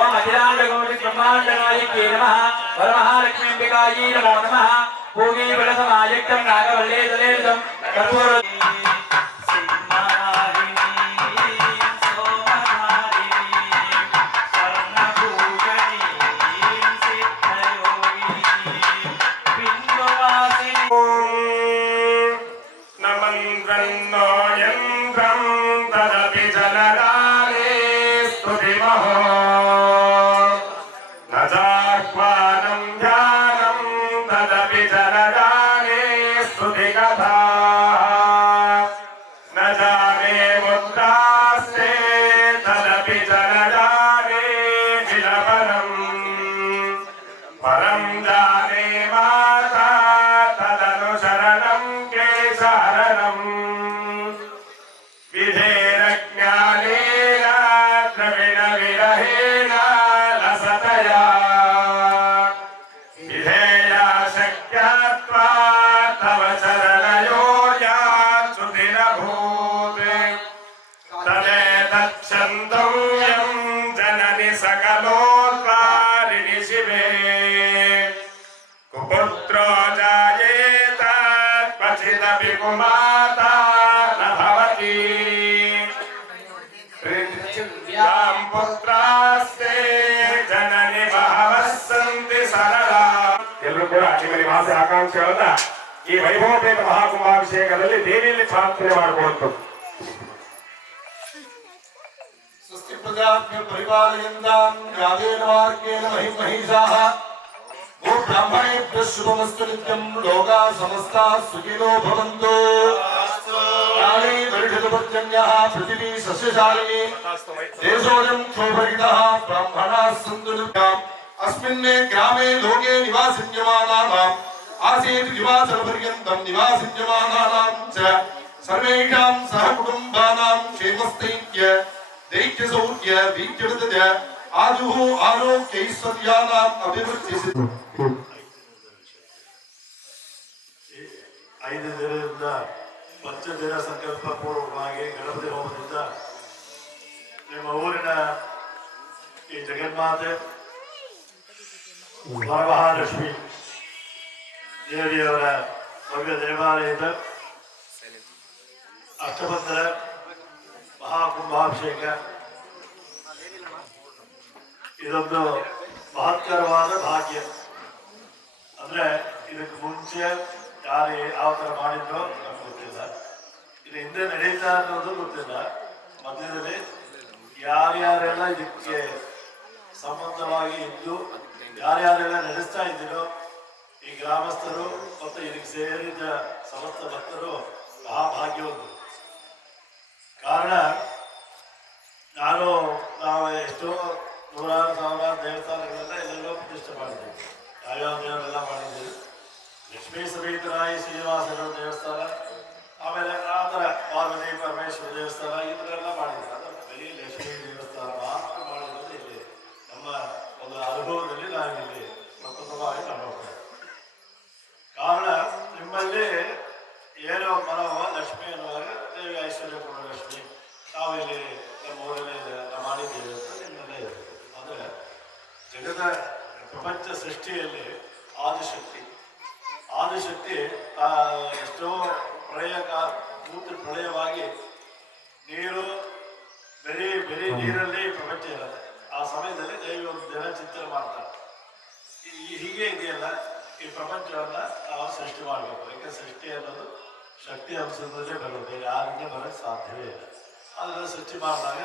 ओम अखिलांडकोटि ब्रह्मांडनायिके नमः वरमहालक्ष्मीम्बिकायै नमो नमः भोगी बलसमायुक्तं नागवल्लेदलेदं कर्पूर ಆಕಾಂಕ್ಷೆಗಳನ್ನ ಈ ವೈಭವಪೇತ ಮಹಾಕುಂಭಾಭಿಷೇಕದಲ್ಲಿ ದೇವಿಯಲ್ಲಿ ಪ್ರಾರ್ಥನೆ ಮಾಡಿಕೊಳ್ಳುತ್ತದೆ. ಸ್ವಸ್ತಿ ಪ್ರಜಾಭ್ಯ ಪರಿಪಾಲಯಂತಾಂ ಯಾದೇನ ಮಾರ್ಗೇಣ ಮಹಿಮಹಿಷಾಃ ಗೋ ಬ್ರಾಹ್ಮಣೇಭ್ಯಃ ಶುಭಮಸ್ತು ನಿತ್ಯಂ ಲೋಕಾಃ ಸಮಸ್ತಾಃ ಸುಖಿನೋ ಭವಂತು. ಕಾಲೇ ವರ್ಷಿತಪರ್ಜನ್ಯಃ ಪೃಥಿವೀ ಸಸ್ಯಶಾಲಿನಿ ದೇಶೋऽಯಂ ಕ್ಷೋಭರಿತಃ ಬ್ರಾಹ್ಮಣಾಃ ಸन्तु ನಿತ್ಯಂ अस्मिन्ने ग्रामे लोके निवासिन्यमानानाम् आसीत् निवासपर्यन्तं निवासिन्यमानानां च सर्वेषां सहकुटुम्बानां क्षेमस्थैर्य दैत्यसौख्य वीर्यवृद्ध आयुः आरोग्यैश्वर्याणाम् अभिवृद्धिः. 5 ದಿನದಿಂದ ಪಂಚದಿನ ಸಂಕಲ್ಪ ಪೂರ್ವಕವಾಗಿ ಗಣಪತಿ ಹೋಮದಿಂದ ನಿಮ್ಮ ಊರಿನ ಈ ಜಗನ್ಮಾತೆ ವರಮಹಾಲಕ್ಷ್ಮಿ ದೇವಿಯವರ ಭವ್ಯ ದೇವಾಲಯದ ಅಷ್ಟಬಂಧನ ಮಹಾಕುಂಭಾಭಿಷೇಕ ಇದೊಂದು ಮಹತ್ಕರವಾದ ಭಾಗ್ಯ. ಅಂದ್ರೆ ಇದಕ್ಕೆ ಮುಂಚೆ ಯಾರು ಯಾವ ಥರ ಮಾಡಿದ್ರೋ ನಮ್ಗೆ ಗೊತ್ತಿಲ್ಲ, ಇದು ಹಿಂದೆ ನಡೀತಾ ಅನ್ನೋದು ಗೊತ್ತಿಲ್ಲ. ಮಧ್ಯದಲ್ಲಿ ಯಾರ್ಯಾರೆಲ್ಲ ಇದಕ್ಕೆ ಸಂಬಂಧವಾಗಿ ಇದ್ದು ಯಾರ್ಯಾರೆಲ್ಲ ನಡೆಸ್ತಾ ಇದ್ದೀರೋ ಈ ಗ್ರಾಮಸ್ಥರು ಮತ್ತು ಇದಕ್ಕೆ ಸೇರಿದ ಸಮಸ್ತ ಭಕ್ತರು ಮಹಾಭಾಗ್ಯವಂತರು. ಕಾರಣ ನಾವು ಎಷ್ಟೋ ನೂರಾರು ಸಾವಿರಾರು ದೇವಸ್ಥಾನಗಳೆಲ್ಲ ಎಲ್ಲೆಲ್ಲೋ ಪ್ರತಿಷ್ಠೆ ಮಾಡಿದ್ದೀವಿ, ಯಾವ್ಯಾವ ದೇವರೆಲ್ಲ ಮಾಡಿದ್ದೀವಿ. ಲಕ್ಷ್ಮೀ ಸಮೇತರಾಯ ಶ್ರೀನಿವಾಸರ ದೇವಸ್ಥಾನ, ಆಮೇಲೆ ಆ ಥರ ಪಾರ್ವತಿ ಪರಮೇಶ್ವರ ದೇವಸ್ಥಾನ ಇದನ್ನೆಲ್ಲ ಮಾಡಿದ್ದಾರೆ. ಬರೀ ಲಕ್ಷ್ಮೀ ದೇವಸ್ಥಾನ ಮಾತ್ರ ಮಾಡಿರೋದು ಇಲ್ಲಿ ನಮ್ಮ ಒಂದು ಅನುಭವದಲ್ಲಿ ನಾವಿಲ್ಲಿ ಪ್ರಪ್ರಥಮವಾಗಿ ನೋಡ್ತೇವೆ. ಕಾರಣ ನಿಮ್ಮಲ್ಲಿ ಏನೋ ಮನೋ ಲಕ್ಷ್ಮಿ ಅನ್ನುವಾಗ ದೇವಿ ಐಶ್ವರ್ಯಪೂರ್ಣ ಲಕ್ಷ್ಮಿ ನಾವಿಲ್ಲಿ ನಮ್ಮ ಊರಲ್ಲಿ ಮಾಡಿದ್ದೇವೆ ಅಂತ ನಿಮ್ಮಲ್ಲೇ ಇದೆ. ಅಂದರೆ ಜಗದ ಪ್ರಪಂಚ ಸೃಷ್ಟಿಯಲ್ಲಿ ಆದಿಶಕ್ತಿ ಎಷ್ಟೋ ಪ್ರಳಯವಾಗಿ ನೀರು ಬರೀ ನೀರಲ್ಲಿ ಪ್ರಪಂಚ ಇರುತ್ತೆ. ಆ ಸಮಯದಲ್ಲಿ ದೇವಿ ಒಂದು ದಿನ ಚಿಂತನೆ ಮಾಡ್ತಾರೆ, ಹೀಗೆ ಇದೆಯಲ್ಲ ಈ ಪ್ರಪಂಚವನ್ನ ನಾವು ಸೃಷ್ಟಿ ಮಾಡಬೇಕು. ಯಾಕೆ ಸೃಷ್ಟಿ ಅನ್ನೋದು ಶಕ್ತಿ ಅಂಶದಲ್ಲೇ ಬರುತ್ತೆ, ಯಾರಿಂದ ಬರೋಕ್ಕೆ ಸಾಧ್ಯವೇ ಇಲ್ಲ. ಅದನ್ನು ಸೃಷ್ಟಿ ಮಾಡಿದಾಗ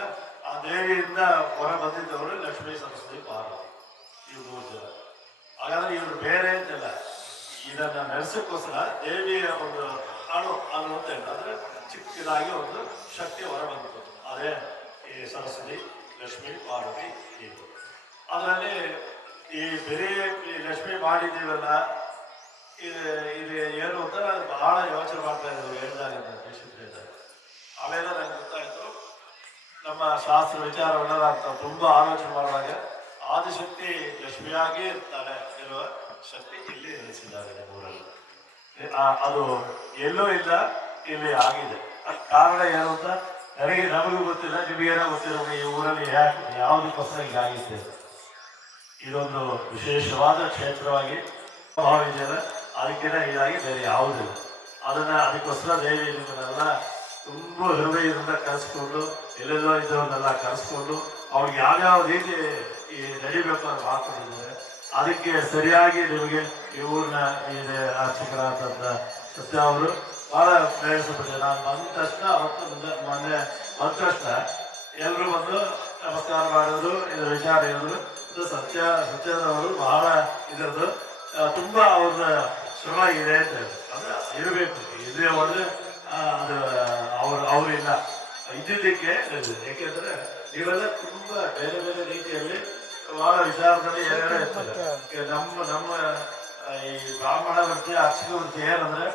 ಆ ದೇವಿಯಿಂದ ಹೊರ ಬಂದಿದ್ದವರು ಲಕ್ಷ್ಮೀ ಸರಸ್ವತಿ ಪಾರ್ವತಿ, ಈ 3 ಜನ. ಹಾಗಾದ್ರೆ ಇವರು ಬೇರೆ ಅಂತಿಲ್ಲ, ಇದನ್ನ ನಡೆಸಕ್ಕೋಸ್ಕರ ದೇವಿಯ ಒಂದು ಅಣು ಅಂತ ಹೇಳಿ ಅಂದ್ರೆ ಚಿಕ್ಕದಾಗಿ ಒಂದು ಶಕ್ತಿ ಹೊರ ಬಂತು. ಅದೇ ಈ ಸರಸ್ವತಿ, ಲಕ್ಷ್ಮಿ, ಪಾರ್ವತಿ ಇದು. ಅದರಲ್ಲಿ ಈ ಬೇರೆ ಈ ಲಕ್ಷ್ಮಿ ಮಾಡಿದ್ದೀವಲ್ಲ, ಇದು ಏನು ಅಂತ ಬಹಳ ಯೋಚನೆ ಮಾಡ್ತಾ ಇದ್ರು ಹೇಳಿದಾಗ ದೇಶದ. ಆಮೇಲೆ ನಂಗೆ ಗೊತ್ತಾಯ್ತು ನಮ್ಮ ಶಾಸ್ತ್ರ ವಿಚಾರವನ್ನ ಅಂತ ತುಂಬಾ ಆಲೋಚನೆ ಮಾಡುವಾಗ ಆದಿಶಕ್ತಿ ಲಕ್ಷ್ಮಿಯಾಗಿ ಇರ್ತಾಳೆ ಇರುವ ಶಕ್ತಿ ಇಲ್ಲಿ ನೆಲೆಸಿದ್ದಾರೆ ಊರಲ್ಲಿ. ಅದು ಎಲ್ಲೂ ಇಲ್ಲ, ಇಲ್ಲಿ ಆಗಿದೆ. ಕಾರಣ ಏನು ಅಂತ ನಮಗೂ ಗೊತ್ತಿಲ್ಲ, ನಿಮಗೇನೋ ಗೊತ್ತಿರೋ ಈ ಊರಲ್ಲಿ ಯಾವುದಕ್ಕೋಸ್ಕರ ಈಗ ಆಗಿದೆ. ಇದೊಂದು ವಿಶೇಷವಾದ ಕ್ಷೇತ್ರವಾಗಿ ಭಾವಿಸಿದರೆ ಅದಕ್ಕಿಂತ ಇದಾಗಿ ಬೇರೆ ಯಾವುದಿಲ್ಲ. ಅದಕ್ಕೋಸ್ಕರ ದೇವಿ ನಿಮ್ಮನ್ನೆಲ್ಲ ತುಂಬ ಹೃದಯದಿಂದ ಕರೆಸ್ಕೊಂಡು ಎಲ್ಲೆಲ್ಲೋ ಇದ್ದವನ್ನೆಲ್ಲ ಕರೆಸ್ಕೊಂಡು ಅವ್ರಿಗೆ ಯಾವ್ಯಾವ ರೀತಿ ಈ ನಡಿಬೇಕು ಅಂತ ಮಾತಾಡಿದ್ದಾರೆ. ಅದಕ್ಕೆ ಸರಿಯಾಗಿ ನಿಮಗೆ ಈ ಊರಿನ ಅರ್ಚಕರಾದಂಥ ಸತ್ಯ ಅವರು ಬಹಳ ಪ್ರಯಾಸಪಟ್ಟಿದ್ದಾರೆ. ನಾನು ಬಂದ ತಕ್ಷಣ ಮೊನ್ನೆ ಬಂದ ತಕ್ಷಣ ಎಲ್ಲರೂ ಬಂದು ನಮಸ್ಕಾರ ಮಾಡಿದ್ರು, ಇದರ ವಿಚಾರ ಹೇಳಿದ್ರು. ಸತ್ಯದವರು ಬಹಳ ಇದರದ್ದು ತುಂಬ ಅವ್ರನ್ನ ಶ್ರಮ ಇದೆ ಅಂತ ಅಂದ್ರೆ ಇರಬೇಕು. ಇದ್ರೆ ಒಳ್ಳೆ ಅದು ಅವರಿಲ್ಲ ಇದ್ದಿದ್ದಕ್ಕೆ ಯಾಕೆಂದ್ರೆ ಇವೆಲ್ಲ ತುಂಬ ಬೇರೆ ಬೇರೆ ರೀತಿಯಲ್ಲಿ ಬಹಳ ವಿಚಾರದಲ್ಲಿ ಏನೇನೋ ಇರ್ತದೆ. ನಮ್ಮ ಈ ಬ್ರಾಹ್ಮಣ ವೃತ್ತಿ, ಅರ್ಚಕ ವೃತ್ತಿ ಏನಂದ್ರೆ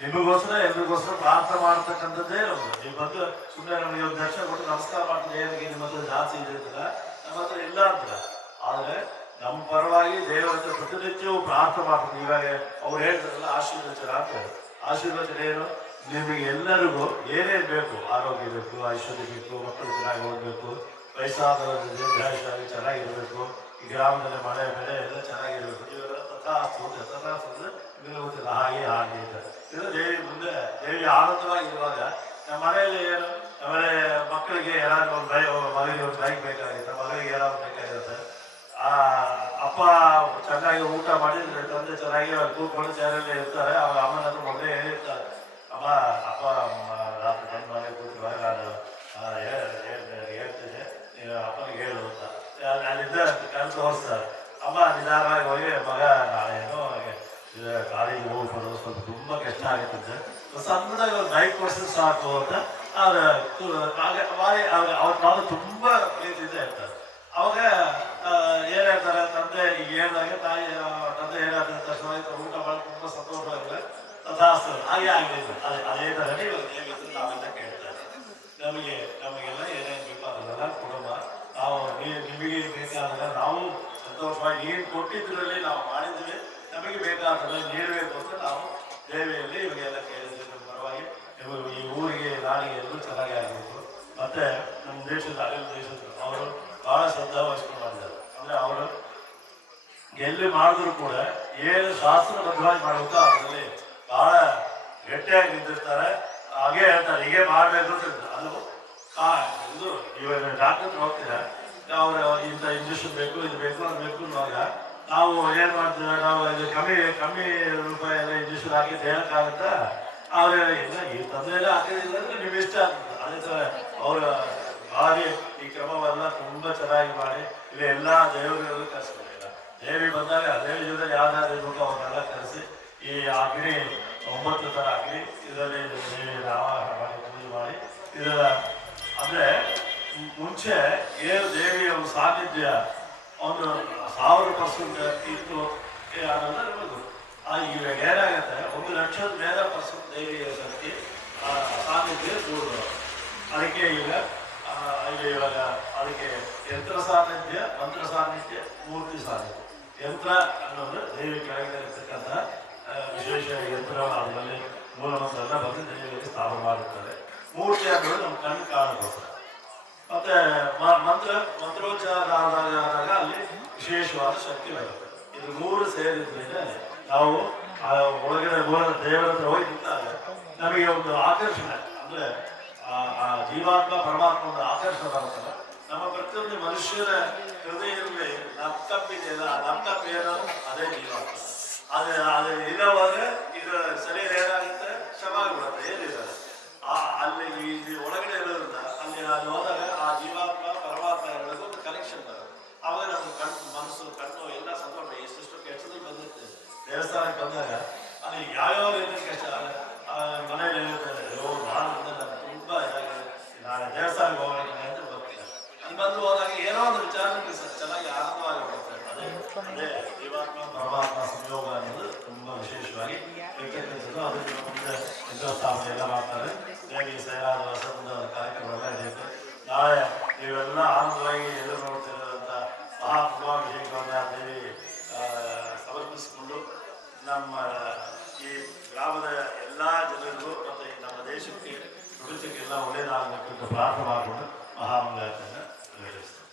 ನಿಮಗೋಸ್ಕರ ಎಲ್ರಿಗೋಸ್ಕರ ಪ್ರಾರ್ಥನೆ ಮಾಡ್ತಕ್ಕಂಥದ್ದೇ ನಮ್ದು. ನೀವು ಬಂದು ಸುಮ್ಮನೆ ನಮಗೆ ಒಂದು ದರ್ಶನ ಕೊಟ್ಟು ನಮಸ್ಕಾರ ಮಾಡ್ತಾರೆ, ಏನಕ್ಕೆ ನಿಮ್ಮ ಹತ್ರ ಜಾಸ್ತಿ ಇದೆ ಅಂತಲ್ಲ, ನಮ್ಮ ಹತ್ರ ಇಲ್ಲ ಅಂತಲ್ಲ. ಆದರೆ ನಮ್ಮ ಪರವಾಗಿ ದೇವರ ಪ್ರತಿನಿತ್ಯವೂ ಪ್ರಾರ್ಥನೆ ಮಾಡ್ತಾರೆ. ಇವಾಗ ಅವ್ರು ಹೇಳ್ತಾರಲ್ಲ ಆಶೀರ್ವಚನ ಅಂತ. ಆಶೀರ್ವಚನ ಏನು? ನಿಮಗೆ ಎಲ್ಲರಿಗೂ ಏನೇನು ಬೇಕು, ಆರೋಗ್ಯ ಬೇಕು, ಐಶ್ವರ್ಯ ಬೇಕು, ಮಕ್ಕಳು ಚೆನ್ನಾಗಿ ಓದಬೇಕು, ವಯಸ್ಸಾದವರ ದೀರ್ಘಾಯುಷ್ಯಾಗಿ ಚೆನ್ನಾಗಿರಬೇಕು, ಈ ಗ್ರಾಮದಲ್ಲಿ ಮಳೆ ಬೆಳೆ ಎಲ್ಲ ಚೆನ್ನಾಗಿರಬೇಕು. ಇವೆಲ್ಲ ತಥಾಸ್ತು ಅಂದ್ರೆ ನಿಮಗೆ ಗೊತ್ತಿಲ್ಲ, ಹಾಗೆ ಇದೆ. ಇದು ದೇವಿ ಮುಂದೆ ದೇವಿ ಆನಂದವಾಗಿರುವಾಗ ನಮ್ಮ ಮನೆಯಲ್ಲಿ ಏನು ಆಮೇಲೆ ಮಕ್ಕಳಿಗೆ ಏನಾದ್ರು ಒಂದು ಮಗನಿಗೆ ಒಂದು ಬೈಕ್ ಬೇಕಾಗಿರುತ್ತೆ, ಮಗಳಿಗೆ ಏನಾದ್ರು ಬೇಕಾಗಿರುತ್ತೆ. ಅಪ್ಪ ಚೆನ್ನಾಗಿ ಊಟ ಮಾಡಿ ತಂದೆ ಚೆನ್ನಾಗಿ ಕೂತ್ಕೊಂಡು ಚೇರಲ್ಲಿ ಇರ್ತಾರೆ. ಅವಾಗ ಅಮ್ಮನ ಹತ್ರ ಮೊದಲೇ ಹೇಳಿರ್ತಾರೆ, ಅಮ್ಮ ಅಪ್ಪ ರಾತ್ರಿ ನನ್ನ ಮನೆಗೆ ಕೂತಿರುವಾಗ ನಾನು ಹೇಳ್ತೀನಿ, ನೀವು ಅಪ್ಪನಿಗೆ ಹೇಳು ಅಂತ. ಅಲ್ಲಿಂದ ಕಣ್ಣು ತೋರಿಸ್ತಾರೆ. ಅಮ್ಮ ನಿಧಾನವಾಗಿ ಹೋಗಿ ಮಗ ನಾಳೆನೋ ಕಾಲೇಜಿಗೆ ಹೋಗ್ಬೋದು, ಸ್ವಲ್ಪ ತುಂಬ ಕಷ್ಟ ಆಗುತ್ತದೆ, ಸಣ್ಣದಾಗಿ ಒಂದು ಬೈಕ್ ಕೊಡಿಸಿದ್ರೆ ಸಾಕು ಅಂತ ಅವ್ರು ನಾನು ತುಂಬ ಪ್ರೀತಿಯಿಂದ ಇರ್ತಾರೆ. ಅವಾಗ ಏನು ಹೇಳ್ತಾರೆ, ತಂದೆ ಈಗ ಹೇಳಿದಾಗ ತಾಯಿ ತಂದೆ ಏನಾಗ್ತದೆ ತಕ್ಷಣ ಊಟ ಮಾಡಿ ತುಂಬ ಸಂತೋಷವಾಗಿದೆ, ತಥಾಸ್ತು ಹಾಗೆ ಆಗಲಿಲ್ಲ. ಅದೇ ಥರನೇ ಇವಾಗ ದೇವತೆ ನಾವೆಲ್ಲ ಕೇಳ್ತಾರೆ. ನಮಗೆಲ್ಲ ಏನೇನು ಬೇಕು ಅದನ್ನೆಲ್ಲ ಕುಟುಂಬ ನಾವು ನಿಮಗೆ ಬೇಕಾದಾಗ ನಾವು ಸಂತೋಷವಾಗಿ ಏನು ಕೊಟ್ಟಿದ್ರಲ್ಲಿ ನಾವು ಮಾಡಿದ್ವಿ, ನಮಗೆ ಬೇಕಾದ್ರೆ ನೀಡಬೇಕು ಅಂತ ನಾವು ದೇವಿಯಲ್ಲಿ ಇವಾಗೆಲ್ಲ ಕೇಳಿದ್ವಿ. ನಮ್ಮ ಪರವಾಗಿ ನಿಮಗೆ ಈ ಊರಿಗೆ ನಾಡಿಗೆ ಎಲ್ಲರೂ ಚೆನ್ನಾಗಿ ಆಗಬೇಕು. ಮತ್ತೆ ನಮ್ಮ ದೇಶದ ಅಲ್ಲಿನ ದೇಶದ ಅವರು ಬಹಳ ಶ್ರದ್ಧಾ ವಹಿಸ್ಕೊಂಡು ಮಾಡಿದ್ದಾರೆ. ಅಂದರೆ ಅವರು ಎಲ್ಲಿ ಮಾಡಿದ್ರು ಕೂಡ ಏನು ಶಾಸ್ತ್ರಬದ್ಧವಾಗಿ ಮಾಡಬೇಕು ಅದರಲ್ಲಿ ಬಹಳ ಗಟ್ಟಿಯಾಗಿ ನಿಂತಿರ್ತಾರೆ. ಹಾಗೆ ಹೇಳ್ತಾರೆ, ಹೀಗೆ ಮಾಡಬೇಕು ಅಂತ. ಅದು ಇದು ಇವಾಗ ಡಾಕ್ಟರ್ ಹೋಗ್ತೀರಾ, ಅವರು ಇಂಥ ಇಂಜೆಕ್ಷನ್ ಬೇಕು, ಇದು ಬೇಕು, ಅದು ಬೇಕು ಅನ್ನುವಾಗ ನಾವು ಏನು ಮಾಡ್ತೀವಿ, ನಾವು ಇದು ಕಮ್ಮಿ ರೂಪಾಯಿ ಎಲ್ಲ ಇಂಜೆಕ್ಷನ್ ಹಾಕಿ ಹೇಳಕ್ಕಾಗುತ್ತಾ? ಅವ್ರು ಇಲ್ಲ ಈ ತಂದೆಲ್ಲ ಹಾಕಿಲ್ಲ ಅಂದ್ರೆ ನಿಮ್ಗೆ ಇಷ್ಟ ಆಗ್ತದೆ. ಅದೇ ಥರ ಅವರು ಭಾರಿ ಈ ಕ್ರಮವನ್ನ ತುಂಬ ಚೆನ್ನಾಗಿ ಮಾಡಿ ಇಲ್ಲಿ ಎಲ್ಲ ದೇವರುಗಳು ಕರೆಸ್ಕೊಂಡಿಲ್ಲ. ದೇವಿ ಬಂದಾಗ ದೇವಿ ಜೊತೆ ಯಾವ್ದಾದ್ರು ಇರಬೇಕು ಅವನ್ನೆಲ್ಲ ಕರೆಸಿ ಈ ಅಗ್ನಿ 9 ಥರ ಅಗ್ನಿ ಇದರಲ್ಲಿ ದೇವಿಯ ಆವಾಹನ ಮಾಡಿ ಪೂಜೆ ಮಾಡಿ ಇದರ ಅಂದರೆ ಮುಂಚೆ ಏನು ದೇವಿಯ ಒಂದು ಸಾನ್ನಿಧ್ಯ ಒಂದು 1000% ಇತ್ತು ಅನ್ನೋದು. ಇವಾಗ ಏನಾಗುತ್ತೆ, 1,00,000 ಮೇಲೆ % ದೇವಿಯ ಶಕ್ತಿ ಸಾನ್ನಿಧ್ಯ ಕೂಡುದು. ಅದಕ್ಕೆ ಇವಾಗ ಅದಕ್ಕೆ ಯಂತ್ರ ಸಾನ್ನಿಧ್ಯ, ಮಂತ್ರ ಸಾನ್ನಿಧ್ಯ, ಮೂರ್ತಿ ಸಾನ್ನಿಧ್ಯ. ಯಂತ್ರ ಅನ್ನೋದು ದೇವಿ ಕೆಳಗೆ ಇರ್ತಕ್ಕಂಥ ವಿಶೇಷ ಯಂತ್ರ, ಅದರಲ್ಲಿ ಮೂಲಮಂತ್ರ ಎಲ್ಲ ಬಂದು ದೇವಿಗೆ ಸ್ಥಾಪನೆ ಮಾಡಿರ್ತಾರೆ. ಮೂರ್ತಿ ಅನ್ನೋದು ನಮ್ಮ ಕಣ್ಣು ಕಾಣಬಹುದು. ಮತ್ತೆ ಮಂತ್ರೋಚ್ಚಾರ ಆದಾಗ ಅಲ್ಲಿ ವಿಶೇಷವಾದ ಶಕ್ತಿ ಬರುತ್ತೆ. ಇದು 3 ಸೇರಿದ್ರಿಂದ ನಾವು ಒಳಗಡೆ ದೇವರ ಹತ್ರ ಹೋಗಿ ನಿಂತಾಗ ನಮಗೆ ಒಂದು ಆಕರ್ಷಣೆ, ಅಂದ್ರೆ ಆ ಜೀವಾತ್ಮ ಪರಮಾತ್ಮ ಒಂದು ಆಕರ್ಷಣೆ ಬರುತ್ತಲ್ಲ. ನಮ್ಮ ಪ್ರತಿಯೊಂದು ಮನುಷ್ಯರ ಹೃದಯದಲ್ಲಿ ನಪ್ತಪ್ಪಿದೆಯಲ್ಲ, ಆ ನಪ್ತಪ್ಪ ಏನೋ ಅದೇ ಜೀವಾತ್ಮ. ಅದು ಇಲ್ಲವಾಗ ಇದು ಶರೀರ ಏನಾಗುತ್ತೆ, ಶ್ರಮ ಆಗಿಬಿಡುತ್ತೆ, ಏನಿದ್ದಾರೆ ಅಲ್ಲಿ ಇಲ್ಲಿ ಒಳಗಡೆ ಇರೋದ್ರಿಂದ ಅಲ್ಲಿ ಹೋದಾಗ ಆ ಜೀವಾತ್ಮ ಪರಮಾತ್ಮ ಒಂದು ಕನೆಕ್ಷನ್ ಬರುತ್ತೆ. ಅವಾಗ ನಮ್ಮ ಕಣ್ಣು ಮನಸ್ಸು ಕಣ್ಣು ಎಲ್ಲ ಸಂತೋಷ. ಎಷ್ಟೆಷ್ಟು ಕೆಟ್ಟದ ದೇವಸ್ಥಾನಕ್ಕೆ ಬಂದಾಗ ಅಲ್ಲಿ ಯಾವ್ಯಾವ ರೀತಿ ಕಷ್ಟ ಮನೇಲಿ ನಾನು ತುಂಬಾ ಇದಾಗಿದೆ, ನಾನು ದೇವಸ್ಥಾನಕ್ಕೆ ಹೋಗೋಣ ಅಂತ ಬರ್ತೀನಿ. ಅಲ್ಲಿ ಬಂದು ಹೋದಾಗ ಏನೋ ಒಂದು ವಿಚಾರ ಚೆನ್ನಾಗಿ ಆನಂದವಾಗಿರುತ್ತೆ. ಅದೇ ಜೀವಾತ್ಮ ಪರಮಾತ್ಮ ಸಂಯೋಗ ಅನ್ನೋದು ತುಂಬಾ ವಿಶೇಷವಾಗಿ ಇರ್ತಕ್ಕಂಥದ್ದು. ಅದನ್ನು ಮುಂದೆ ಯಜ್ಞೋತ್ಸವ ಎಲ್ಲ ಮಾಡ್ತಾರೆ. ದೇವಿ ಸೈರಾದ ವಸಂತ ಕಾರ್ಯಕ್ರಮ ಎಲ್ಲ ನಡೆಯುತ್ತೆ. ನಾಳೆ ನೀವೆಲ್ಲ ಆನಂದವಾಗಿ ಎದುರು ನೋಡ್ತಿರೋದಂಥ ಮಹಾಪ್ರಭಾಭಿಷೇಕವನ್ನು ದೇವಿ ಸಮರ್ಪಿಸಿಕೊಂಡು ನಮ್ಮ ಈ ಗ್ರಾಮದ ಎಲ್ಲ ಜನರಿಗೂ ಮತ್ತು ನಮ್ಮ ದೇಶಕ್ಕೆ ಪ್ರಪಂಚಕ್ಕೆ ಎಲ್ಲ ಒಳ್ಳೆಯದಾಗಬೇಕಂತ ಪ್ರಾರ್ಥನೆ ಮಾಡಿಕೊಂಡು ಮಹಾಮಂಗಳತೆಯನ್ನು ನಡೆಸ್ತಾರೆ.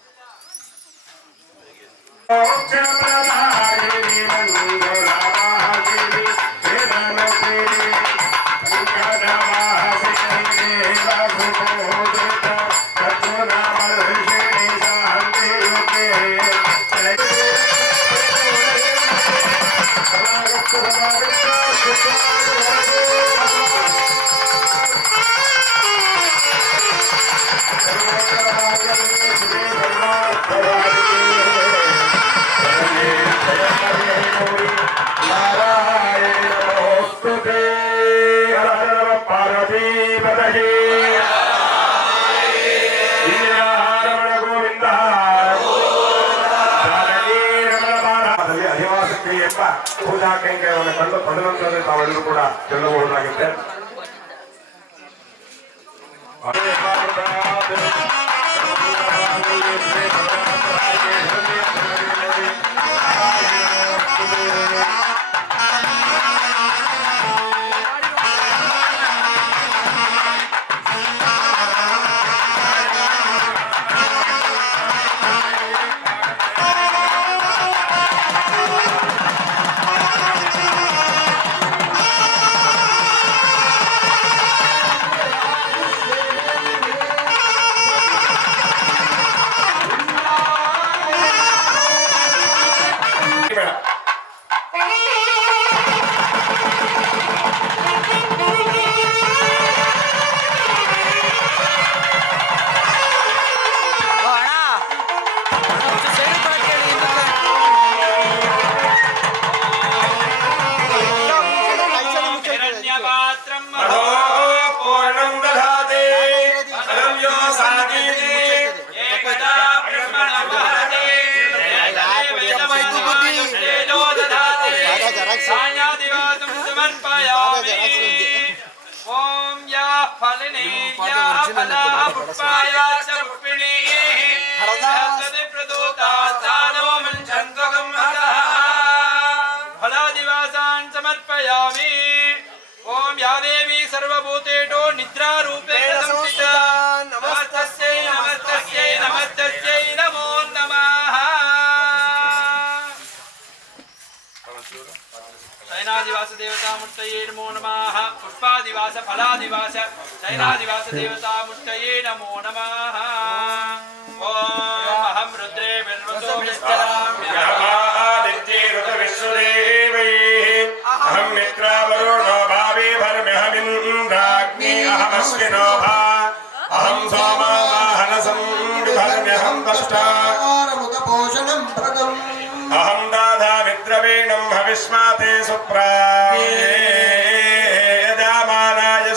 ಪೂಜಾ ಕೈಂಕರ್ಯವನ್ನು ಕಂಡು ಪಡೆದಂತೆ ತಾವೆಲ್ಲರೂ ಕೂಡ ತಿಳಿಯಬಹುದಾಗುತ್ತೆ. ओम या फलने या फलाः पुष्पायाश्च पुष्पिणीः तदे प्रदोता दानो मञ्चन्त्वगं हतः फलादिवासान् समर्पयामि। ओम या देवी सर्वभूतेषु निद्रारूपेण संस्थिता नमस्तस्यै नमस्तस्यै नमस्तस्यै नमो नमः। शयनादिवास देवतामूर्तये नमो नमः। पुष्पादिवास फलादिवास शयनादिवास देवतामूर्तये नमो नमः। ओम अहं रुद्रे बिल्वसो विस्तरामि अहं मित्रावरुणो भावे भर्म्यहमिन्द्राग्नि अहमश्विनो भा अहं सोमा वाहनसं विभर्म्यहं दष्टा अहं दाधा मित्रवीणं हविष्माते सुप्रायदामानाय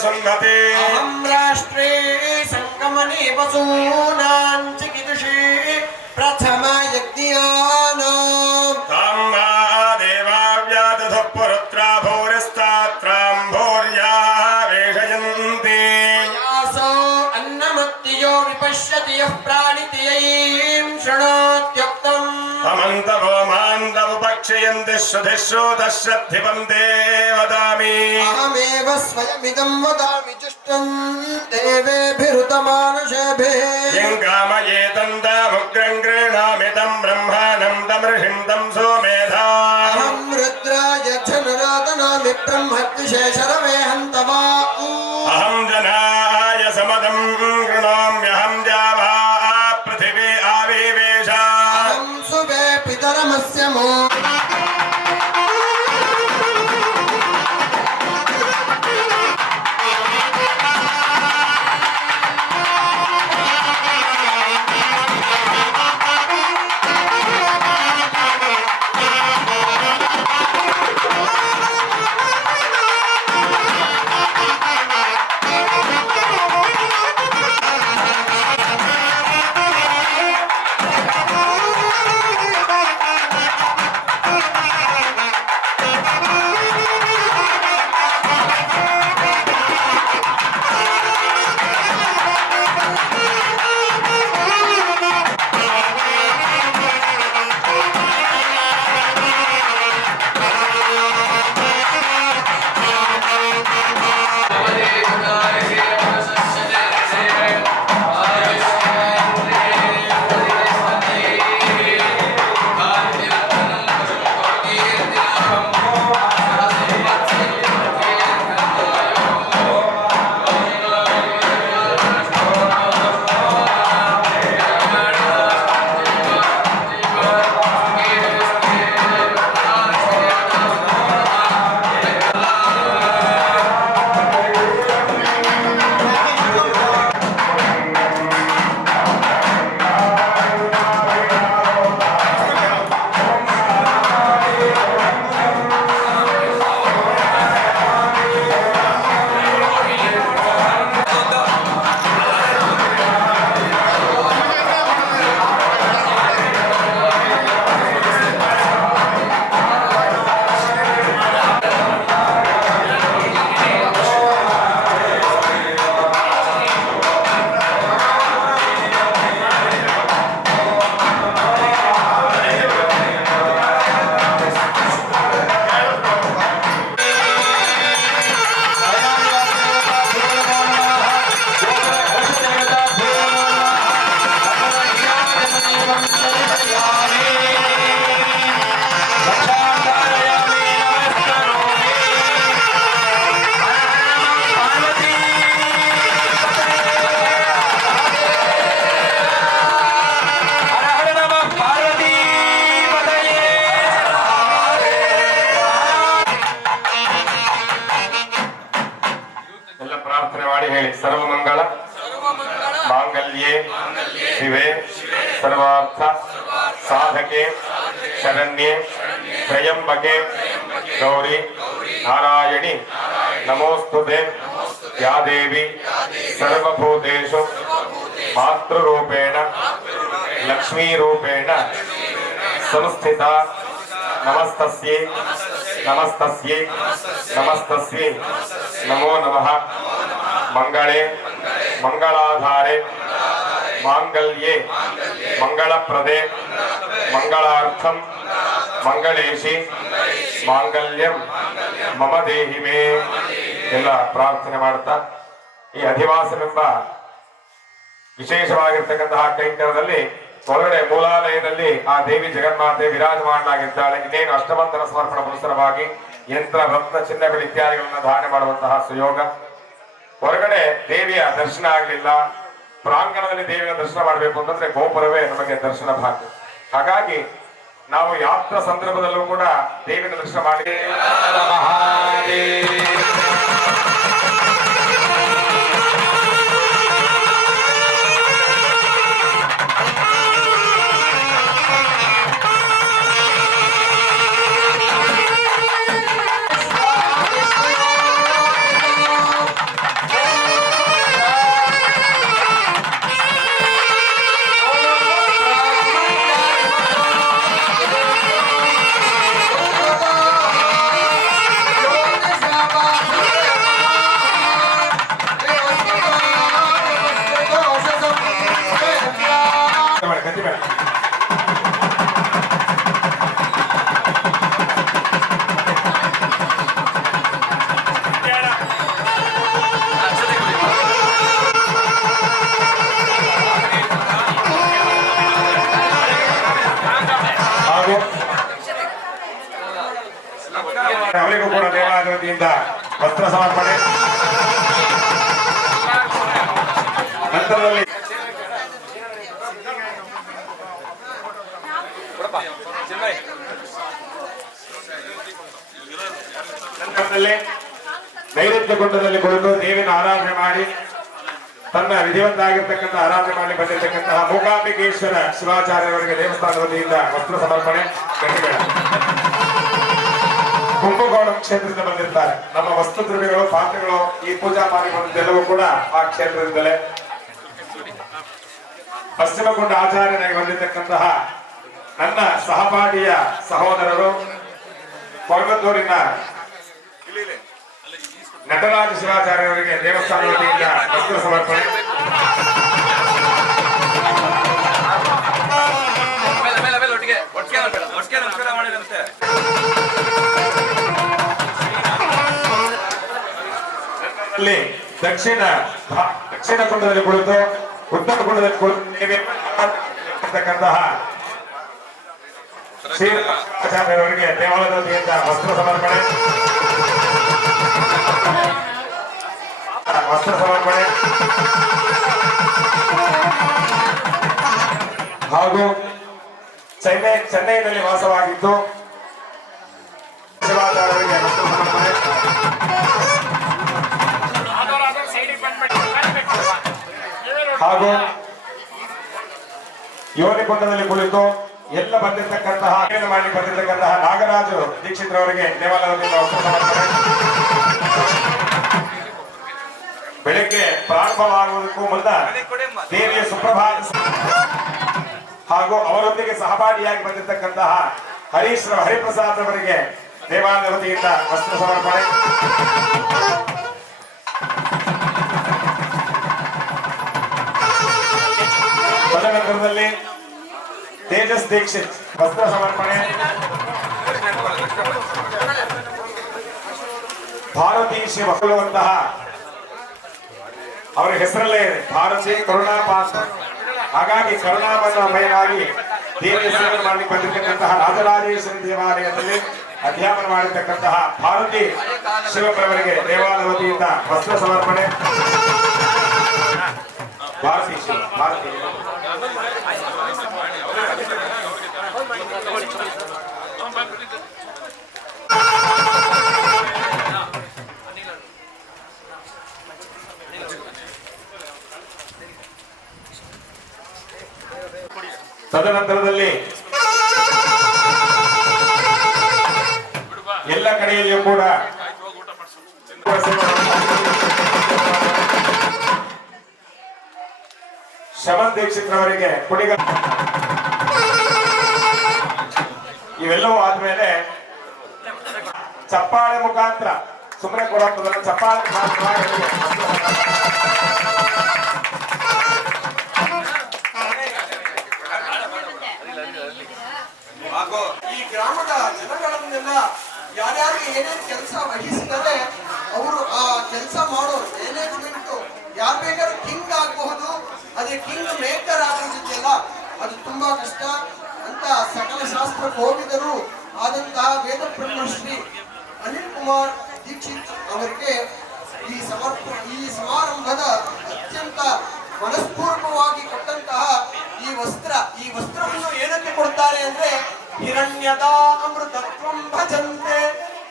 सुन्नते अहं राष्ट्रे संगमने वसूनां चिकितुषे प्रथमा यज्ञानां तां मा देवाव्यादधः पुरुत्रा भूरिस्तात्रां भूर्या वेषयन्ति यासो अन्नमत्तियो विपश्यति यः प्राणितियैं शृणोत्युक्तम् अमन्तवो मान्दवुपक्षयन्ति श्रुतिषु दश्रद्धिपं ते वदामि अहमेव स्वयमिदं वदामि जुष्टं देवेभिरुतमानुषेभिः यं कामयेतं तामुग्रं गृह्णामि तं ब्रह्माणं तमर्षिं तं सोमेधा अहं रुद्राय धनुराधनामि ब्रह्मद्विषे हन्तवा अहं जनाय समदं गृह्णाम्यहं जावा पृथिवी आविवेश अहं सुवे पितरमस्य मो ಪ್ರಾರ್ಥನೆ ಮಾಡಿ ಹೇಳಿ. ಸರ್ವಮಂಗಳ ಮಾಂಗಲ್ಯೆ ಶಿವೆ ಸರ್ವಾರ್ಥ ಸಾಧಕೆ ಶರಣ್ಯೆ ತ್ರಯಂಬಕೆ ಗೌರಿ ನಾರಾಯಣಿ ನಮೋಸ್ತುತೆ ಯಾ ದೇವಿ ಸರ್ವಭೂತೇಷು ಮಾತೃರೂಪೇಣ ಲಕ್ಷ್ಮೀರೂಪೇಣ ಸಂಸ್ಥಿತ ನಮಸ್ತಸ್ಯೈ ನಮಸ್ತಸ್ಯೈ ನಮಸ್ತಸ್ಯೈ ನಮೋ ನಮಃ. ಮಂಗಳೇ ಮಂಗಳಾಧಾರೆ ಮಾಂಗಲ್ಯೆ ಮಂಗಳಪ್ರದೆ ಮಂಗಳಾರ್ಥಂ ಮಂಗಳೇಶಿ ಮಾಂಗಲ್ಯಂ ಮಮ ದೇಹಿ ಮೇ ಎಲ್ಲ ಪ್ರಾರ್ಥನೆ ಮಾಡ್ತಾ ಈ ಅಧಿವಾಸವೆಂಬ ವಿಶೇಷವಾಗಿರ್ತಕ್ಕಂತಹ ಕೈಂಕರ್ಯದಲ್ಲಿ ಒಳಗಡೆ ಮೂಲಾಲಯದಲ್ಲಿ ಆ ದೇವಿ ಜಗನ್ಮಾತೆ ವಿರಾಜಮಾಡಲಾಗಿದ್ದಾಳೆ. ಇನ್ನೇನು ಅಷ್ಟಬಂಧನ ಸಮರ್ಪಣ ಪುರಸ್ಸರವಾಗಿ ಯಂತ್ರ ರತ್ನ ಚಿನ್ನ ಬೆಳ್ಳಿ ಇತ್ಯಾದಿಗಳನ್ನ ಧಾರಣೆ ಮಾಡುವಂತಹ ಸುಯೋಗ. ಹೊರಗಡೆ ದೇವಿಯ ದರ್ಶನ ಆಗಲಿಲ್ಲ, ಪ್ರಾಂಗಣದಲ್ಲಿ ದೇವಿಯ ದರ್ಶನ ಮಾಡಬೇಕು ಅಂತಂದ್ರೆ ಗೋಪುರವೇ ನಮಗೆ ದರ್ಶನ ಭಾಗ್ಯ. ಹಾಗಾಗಿ ನಾವು ಯಾತ್ರಾ ಸಂದರ್ಭದಲ್ಲೂ ಕೂಡ ದೇವಿನ ದರ್ಶನ ಮಾಡಿ ಅವರಿಗೂ ಕೂಡ ದೇವಾಲಯದ ವತಿಯಿಂದ ವಸ್ತ್ರ ಸಮರ್ಪಣೆ. ನಂತರದಲ್ಲಿ ನೈವೇದ್ಯ ಕುಂಡದಲ್ಲಿ ಕುಳಿತು ದೇವಿನ ಆರಾಧನೆ ಮಾಡಿ ತನ್ನ ವಿಧಿವಂತಾಗಿರ್ತಕ್ಕಂಥ ಆರಾಧನೆ ಮಾಡಿ ಬಂದಿರತಕ್ಕಂತಹ ಮೂಕಾಂಬಿಕೇಶ್ವರ ಶಿವಾಚಾರ್ಯರವರಿಗೆ ದೇವಸ್ಥಾನದ ವತಿಯಿಂದ ವಸ್ತ್ರ ಸಮರ್ಪಣೆ. ಗಟ್ಟಿಬೇಡ. ಕುಂಭಕೋಣಂ ಕ್ಷೇತ್ರದಿಂದ ಬಂದಿರ್ತಾರೆ. ನಮ್ಮ ವಸ್ತು ದ್ರವ್ಯಗಳು ಪಾತ್ರೆಗಳು ಈ ಪೂಜಾ ಪಾತ್ರೆಗಳೆಲ್ಲವೂ ಕೂಡ ಆ ಕ್ಷೇತ್ರದಿಂದಲೇ. ಪಶ್ಚಿಮ ಕುಂಡ ಆಚಾರ್ಯನಾಗಿ ಬಂದಿರತಕ್ಕಂತಹ ನನ್ನ ಸಹಪಾಠಿಯ ಸಹೋದರರು ಕೊಯಮತ್ತೂರಿನ ನಟರಾಜ ಶಿವಾಚಾರ್ಯರವರಿಗೆ ದೇವಸ್ಥಾನ ವತಿಯಿಂದ ವಸ್ತ್ರ ಸಮರ್ಪಣೆ. ದಕ್ಷಿಣ ಕುಂಡದಲ್ಲಿ ಕುಳಿತು ಉತ್ತರ ಕುಂಡದಲ್ಲಿ ಕುಳಿತಕ್ಕಂತಹ ಶ್ರೀ ಆಚಾರ್ಯರವರಿಗೆ ದೇವಾಲಯದ ವತಿಯಿಂದ ವಸ್ತ್ರ ಸಮರ್ಪಣೆ. ಹಾಗೂ ಚೆನ್ನೈನಲ್ಲಿ ವಾಸವಾಗಿದ್ದು ಶಿವಾಚಾರ್ಯರಿಗೆ ವಸ್ತ್ರ ಸಮರ್ಪಣೆ. ಹಾಗೂ ಯೋನಿಕೊಂಡದಲ್ಲಿ ಕುಳಿತು ಎಲ್ಲ ಬಂದಿರತಕ್ಕಂತಹ ಮಾಡಿ ಬಂದಿರತಕ್ಕಂತಹ ನಾಗರಾಜು ದೀಕ್ಷಿತ್ರವರಿಗೆ ದೇವಾಲಯದಿಂದ ವಸ್ತ್ರ ಸಮರ್ಪಣೆ. ಬೆಳಗ್ಗೆ ಪ್ರಾರಂಭವಾಗುವುದಕ್ಕೂ ಮುನ್ನ ದೇವಿಯ ಸುಪ್ರಭಾತ ಹಾಗೂ ಅವರೊಂದಿಗೆ ಸಹಪಾಠಿಯಾಗಿ ಬಂದಿರತಕ್ಕಂತಹ ಹರಿಪ್ರಸಾದ್ ಅವರಿಗೆ ದೇವಾಲಯದ ವತಿಯಿಂದ ವಸ್ತ್ರ ಸಮರ್ಪಣೆ. ತದನಂತರದಲ್ಲಿ ತೇಜಸ್ ದೀಕ್ಷಿತ್ ವಸ್ತ್ರ ಸಮರ್ಪಣೆ. ಭಾರತೀ ಶಿವ ಕೊಡುವಂತಹ ಅವರ ಹೆಸರಲ್ಲೇ ಭಾರತೀಯ ಕರುಣಾಪಾತ್ರ. ಹಾಗಾಗಿ ಕರುಣಾಮಯವಾಗಿ ದೇವಿಯ ಸೇವೆ ಮಾಡಲಿಕ್ಕೆ ಬಂದಿರತಕ್ಕಂತಹ ರಾಜರಾಜೇಶ್ವರಿ ದೇವಾಲಯದಲ್ಲಿ ಅಧ್ಯಾಪನ ಮಾಡಿರ್ತಕ್ಕಂತಹ ಭಾರತಿ ಶಿವಪ್ರವರಿಗೆ ದೇವಾಲಯ ವತಿಯಿಂದ ವಸ್ತ್ರ ಸಮರ್ಪಣೆ. ಭಾರತಿ ಶಿವ ಭಾರತಿ ತದನಂತರದಲ್ಲಿ ಎಲ್ಲ ಕಡೆಯಲ್ಲಿಯೂ ಕೂಡ ಶಮನ್ ದೀಕ್ಷಿತ್ರವರಿಗೆ ಕುಡಿಗ ಇವೆಲ್ಲವೂ ಆದ್ಮೇಲೆ ಚಪ್ಪಾಳೆ ಮುಖಾಂತರ ಸುಮ್ಮನೆ ಕೊಡುವಂಥದ್ದನ್ನು ಚಪ್ಪಾಳೆ ಈ ಗ್ರಾಮದ ಜನಗಳನ್ನೆಲ್ಲ ಯಾರ್ಯಾರು ಏನೇನು ಕೆಲಸ ವಹಿಸಿದರೆ ಅವರು ಆ ಕೆಲಸ ಮಾಡೋರು ಮ್ಯಾನೇಜ್ಮೆಂಟ್ ಯಾರು ಬೇಕಾದ್ರೂ ಕಿಂಗ್ ಆಗಬಹುದು, ಅದೇ ಕಿಂಗ್ ಮೇಕರ್ ಆಗೋದಿದೆಯಲ್ಲ ಅದು ತುಂಬಾ ಕಷ್ಟ ಅಂತ ಸಕಲ ಶಾಸ್ತ್ರಕ್ಕೆ ಹೋಗಿದರು ಆದಂತಹ ವೇದ ಬ್ರಹ್ಮಶ್ರೀ ಅನಿಲ್ ಕುಮಾರ್ ದೀಕ್ಷಿತ್ ಅವರಿಗೆ ಈ ಸಮಾರಂಭದ ಅತ್ಯಂತ ಮನಸ್ಪೂರ್ವಕವಾಗಿ ಕೊಟ್ಟಂತಹ ಈ ವಸ್ತ್ರವನ್ನು ಏನಕ್ಕೆ ಕೊಡ್ತಾರೆ ಅಂದ್ರೆ ಹಿರಣ್ಯದ ಅಮೃತತ್ವಂ ಭಜಂತೆ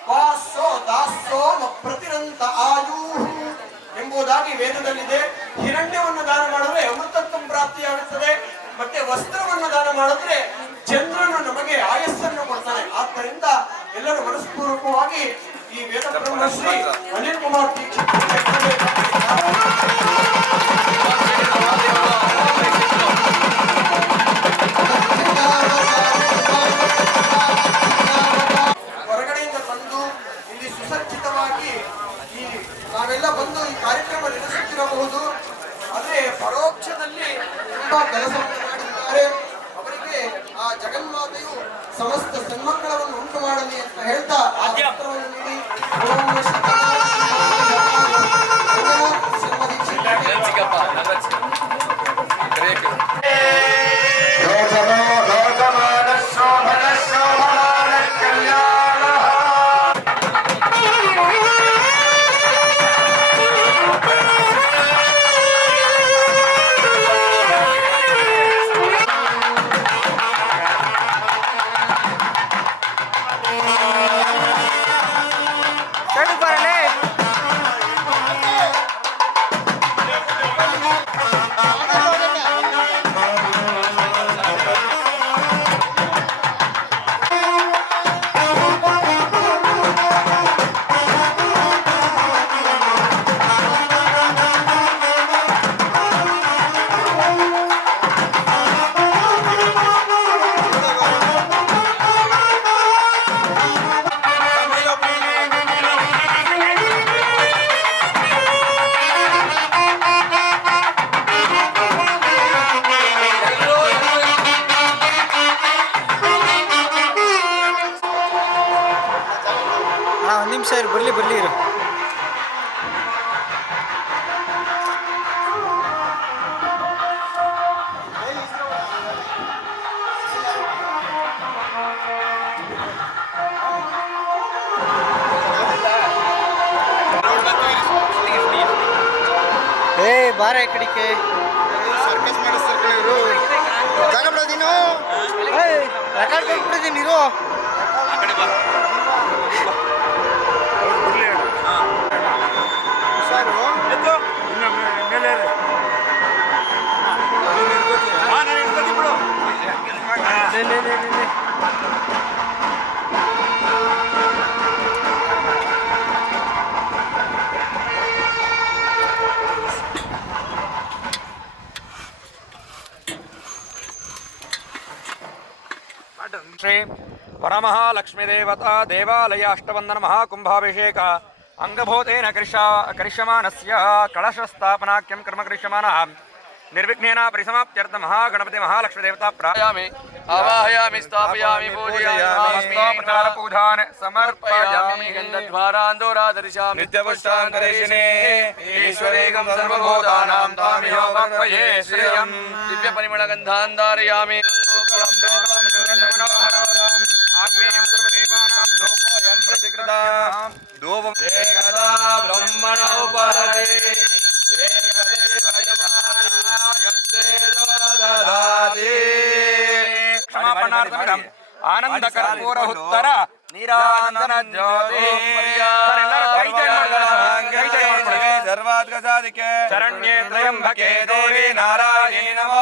ವಾಸೋ ದಾಸೋ ಪ್ರತಿರಂತ ಆಯು ಎಂಬುದಾಗಿ ವೇದದಲ್ಲಿದೆ. ಹಿರಣ್ಯವನ್ನು ದಾನ ಮಾಡಿದ್ರೆ ಅಮೃತತ್ವ ಪ್ರಾಪ್ತಿಯಾಗುತ್ತದೆ, ಮತ್ತೆ ವಸ್ತ್ರವನ್ನು ದಾನ ಮಾಡಿದ್ರೆ ಚಂದ್ರನು ನಮಗೆ ಆಯಸ್ಸನ್ನು ಕೊಡ್ತಾನೆ. ಆದ್ದರಿಂದ ಎಲ್ಲರೂ ಮನಸ್ಪೂರ್ವಕವಾಗಿ ಈ ವೇದ ಬ್ರಹ್ಮಶ್ರೀ ಅನಿಲ್ ಕುಮಾರ್ ದೀಕ್ಷಿತ್ ಹೊರಗಡೆಯಿಂದ ಬಂದು ಇಲ್ಲಿ ಸುಸಜ್ಜಿತವಾಗಿ ನಾವೆಲ್ಲ ಬಂದು ಈ ಕಾರ್ಯಕ್ರಮ ನಡೆಸುತ್ತಿರಬಹುದು. ಆದ್ರೆ ಪರೋಕ್ಷದಲ್ಲಿ ತುಂಬಾ ಕೆಲಸವನ್ನು ಮಾಡಿದ್ದಾರೆ. ಅವರಿಗೆ ಆ ಜಗನ್ಮಾತೆಯು ಸಮಸ್ತ ಸನ್ಮಂಗಳವನ್ನು ಉಂಟು ಮಾಡಲಿ ಅಂತ ಹೇಳ್ತಾ ಆ ಪತ್ರವನ್ನು ನೀಡಿ ಒಂದು ನಿಮಿಷ ಇರು, ಬರ್ಲಿ ಇರು. ಬಾರ ಈ ಕಡೆಗೆ ಸರ್ಕಸ್ ಮಾಡಿಸ್ತಾರೆ ಇವರು. ಜಾಗ ಬಿಡೋದೀನು ರೆಕಾರ್ಡ್ ಕೊಟ್ಬಿಟ್ಟಿದ್ದೀನಿ ಇರು. ಆ ಕಡೆ ಬಾ ಶ್ರೀ ವರಮಹಾಲಕ್ಷ್ಮೀ ದೇವತಾ ದೇವಾಲಯ ಅಷ್ಟಬಂಧನ ಮಹಾಕುಂಭಾಭಿಷೇಕ ಅಂಗಭೂತೇನ ಕರಿಷ್ಯಮಾನಸ್ಯ ಕಳಶಸ್ಥಾಪನಾಖ್ಯಂ ಕರ್ಮ ಕರಿಷ್ಯಮಾನಃ ನಿರ್ವಿಘ್ನೇನ ಪರಿಸಮಾಪ್ತ್ಯರ್ಥ ಮಹಾಗಣಪತಿ ಮಹಾಲಕ್ಷ್ಮೀ ದೇವತಾ ಪ್ರಾಯಾಮಿ ಆವಾಹಯಾಮಿ ಸ್ಥಾಪಯಾಮಿ ಪೂಜಯಾಮಿ ಪೂಜಾನ್ ಸಮರ್ಪಯಾಮಿ ಗಂಧದ್ವಾರಾಂದೋರಾದರ್ಶಾಮಿ ನಿತ್ಯಪುಷ್ಟಾಂ ಕರೇಶಿನೇ ಈಶ್ವರೇಕಂ ಸರ್ವಭೂತಾನಾಂ ತಾಮಿಹೋ ಭಕ್ತಯೇ ಶ್ರೇಯಂ ದಿವ್ಯ ಪರಿಮಳ ಗಂಧಾಂಧಾರಯಾಮಿ ಆಗ್ನೇಯಂ ಸರ್ವದೇವಾನಾಂ ಧೂಪೋಯಂ ಪ್ರತಿಕೃತಾಂ ಧೂಪಂ ಏಕದಾ ಬ್ರಹ್ಮಣ ಉಪರತೆ ಏಕದೇವ ಯಮಾಯಸ್ತೇಜೋ ದದಾತಿ ಕ್ಷಮಾಪಣಾರ್ಥಂ ಆನಂದ ಕರ್ಪೂರ ಉತ್ತರ ನೀರಾಂಜನ ಜ್ಯೋತಿ ಸರ್ವಾತ್ಮ ಸಾಧಿಕೆ ಶರಣ್ಯೇ ತ್ರಯಂಬಕೆ ದೇವಿ ನಾರಾಯಣಿ ನಮಃ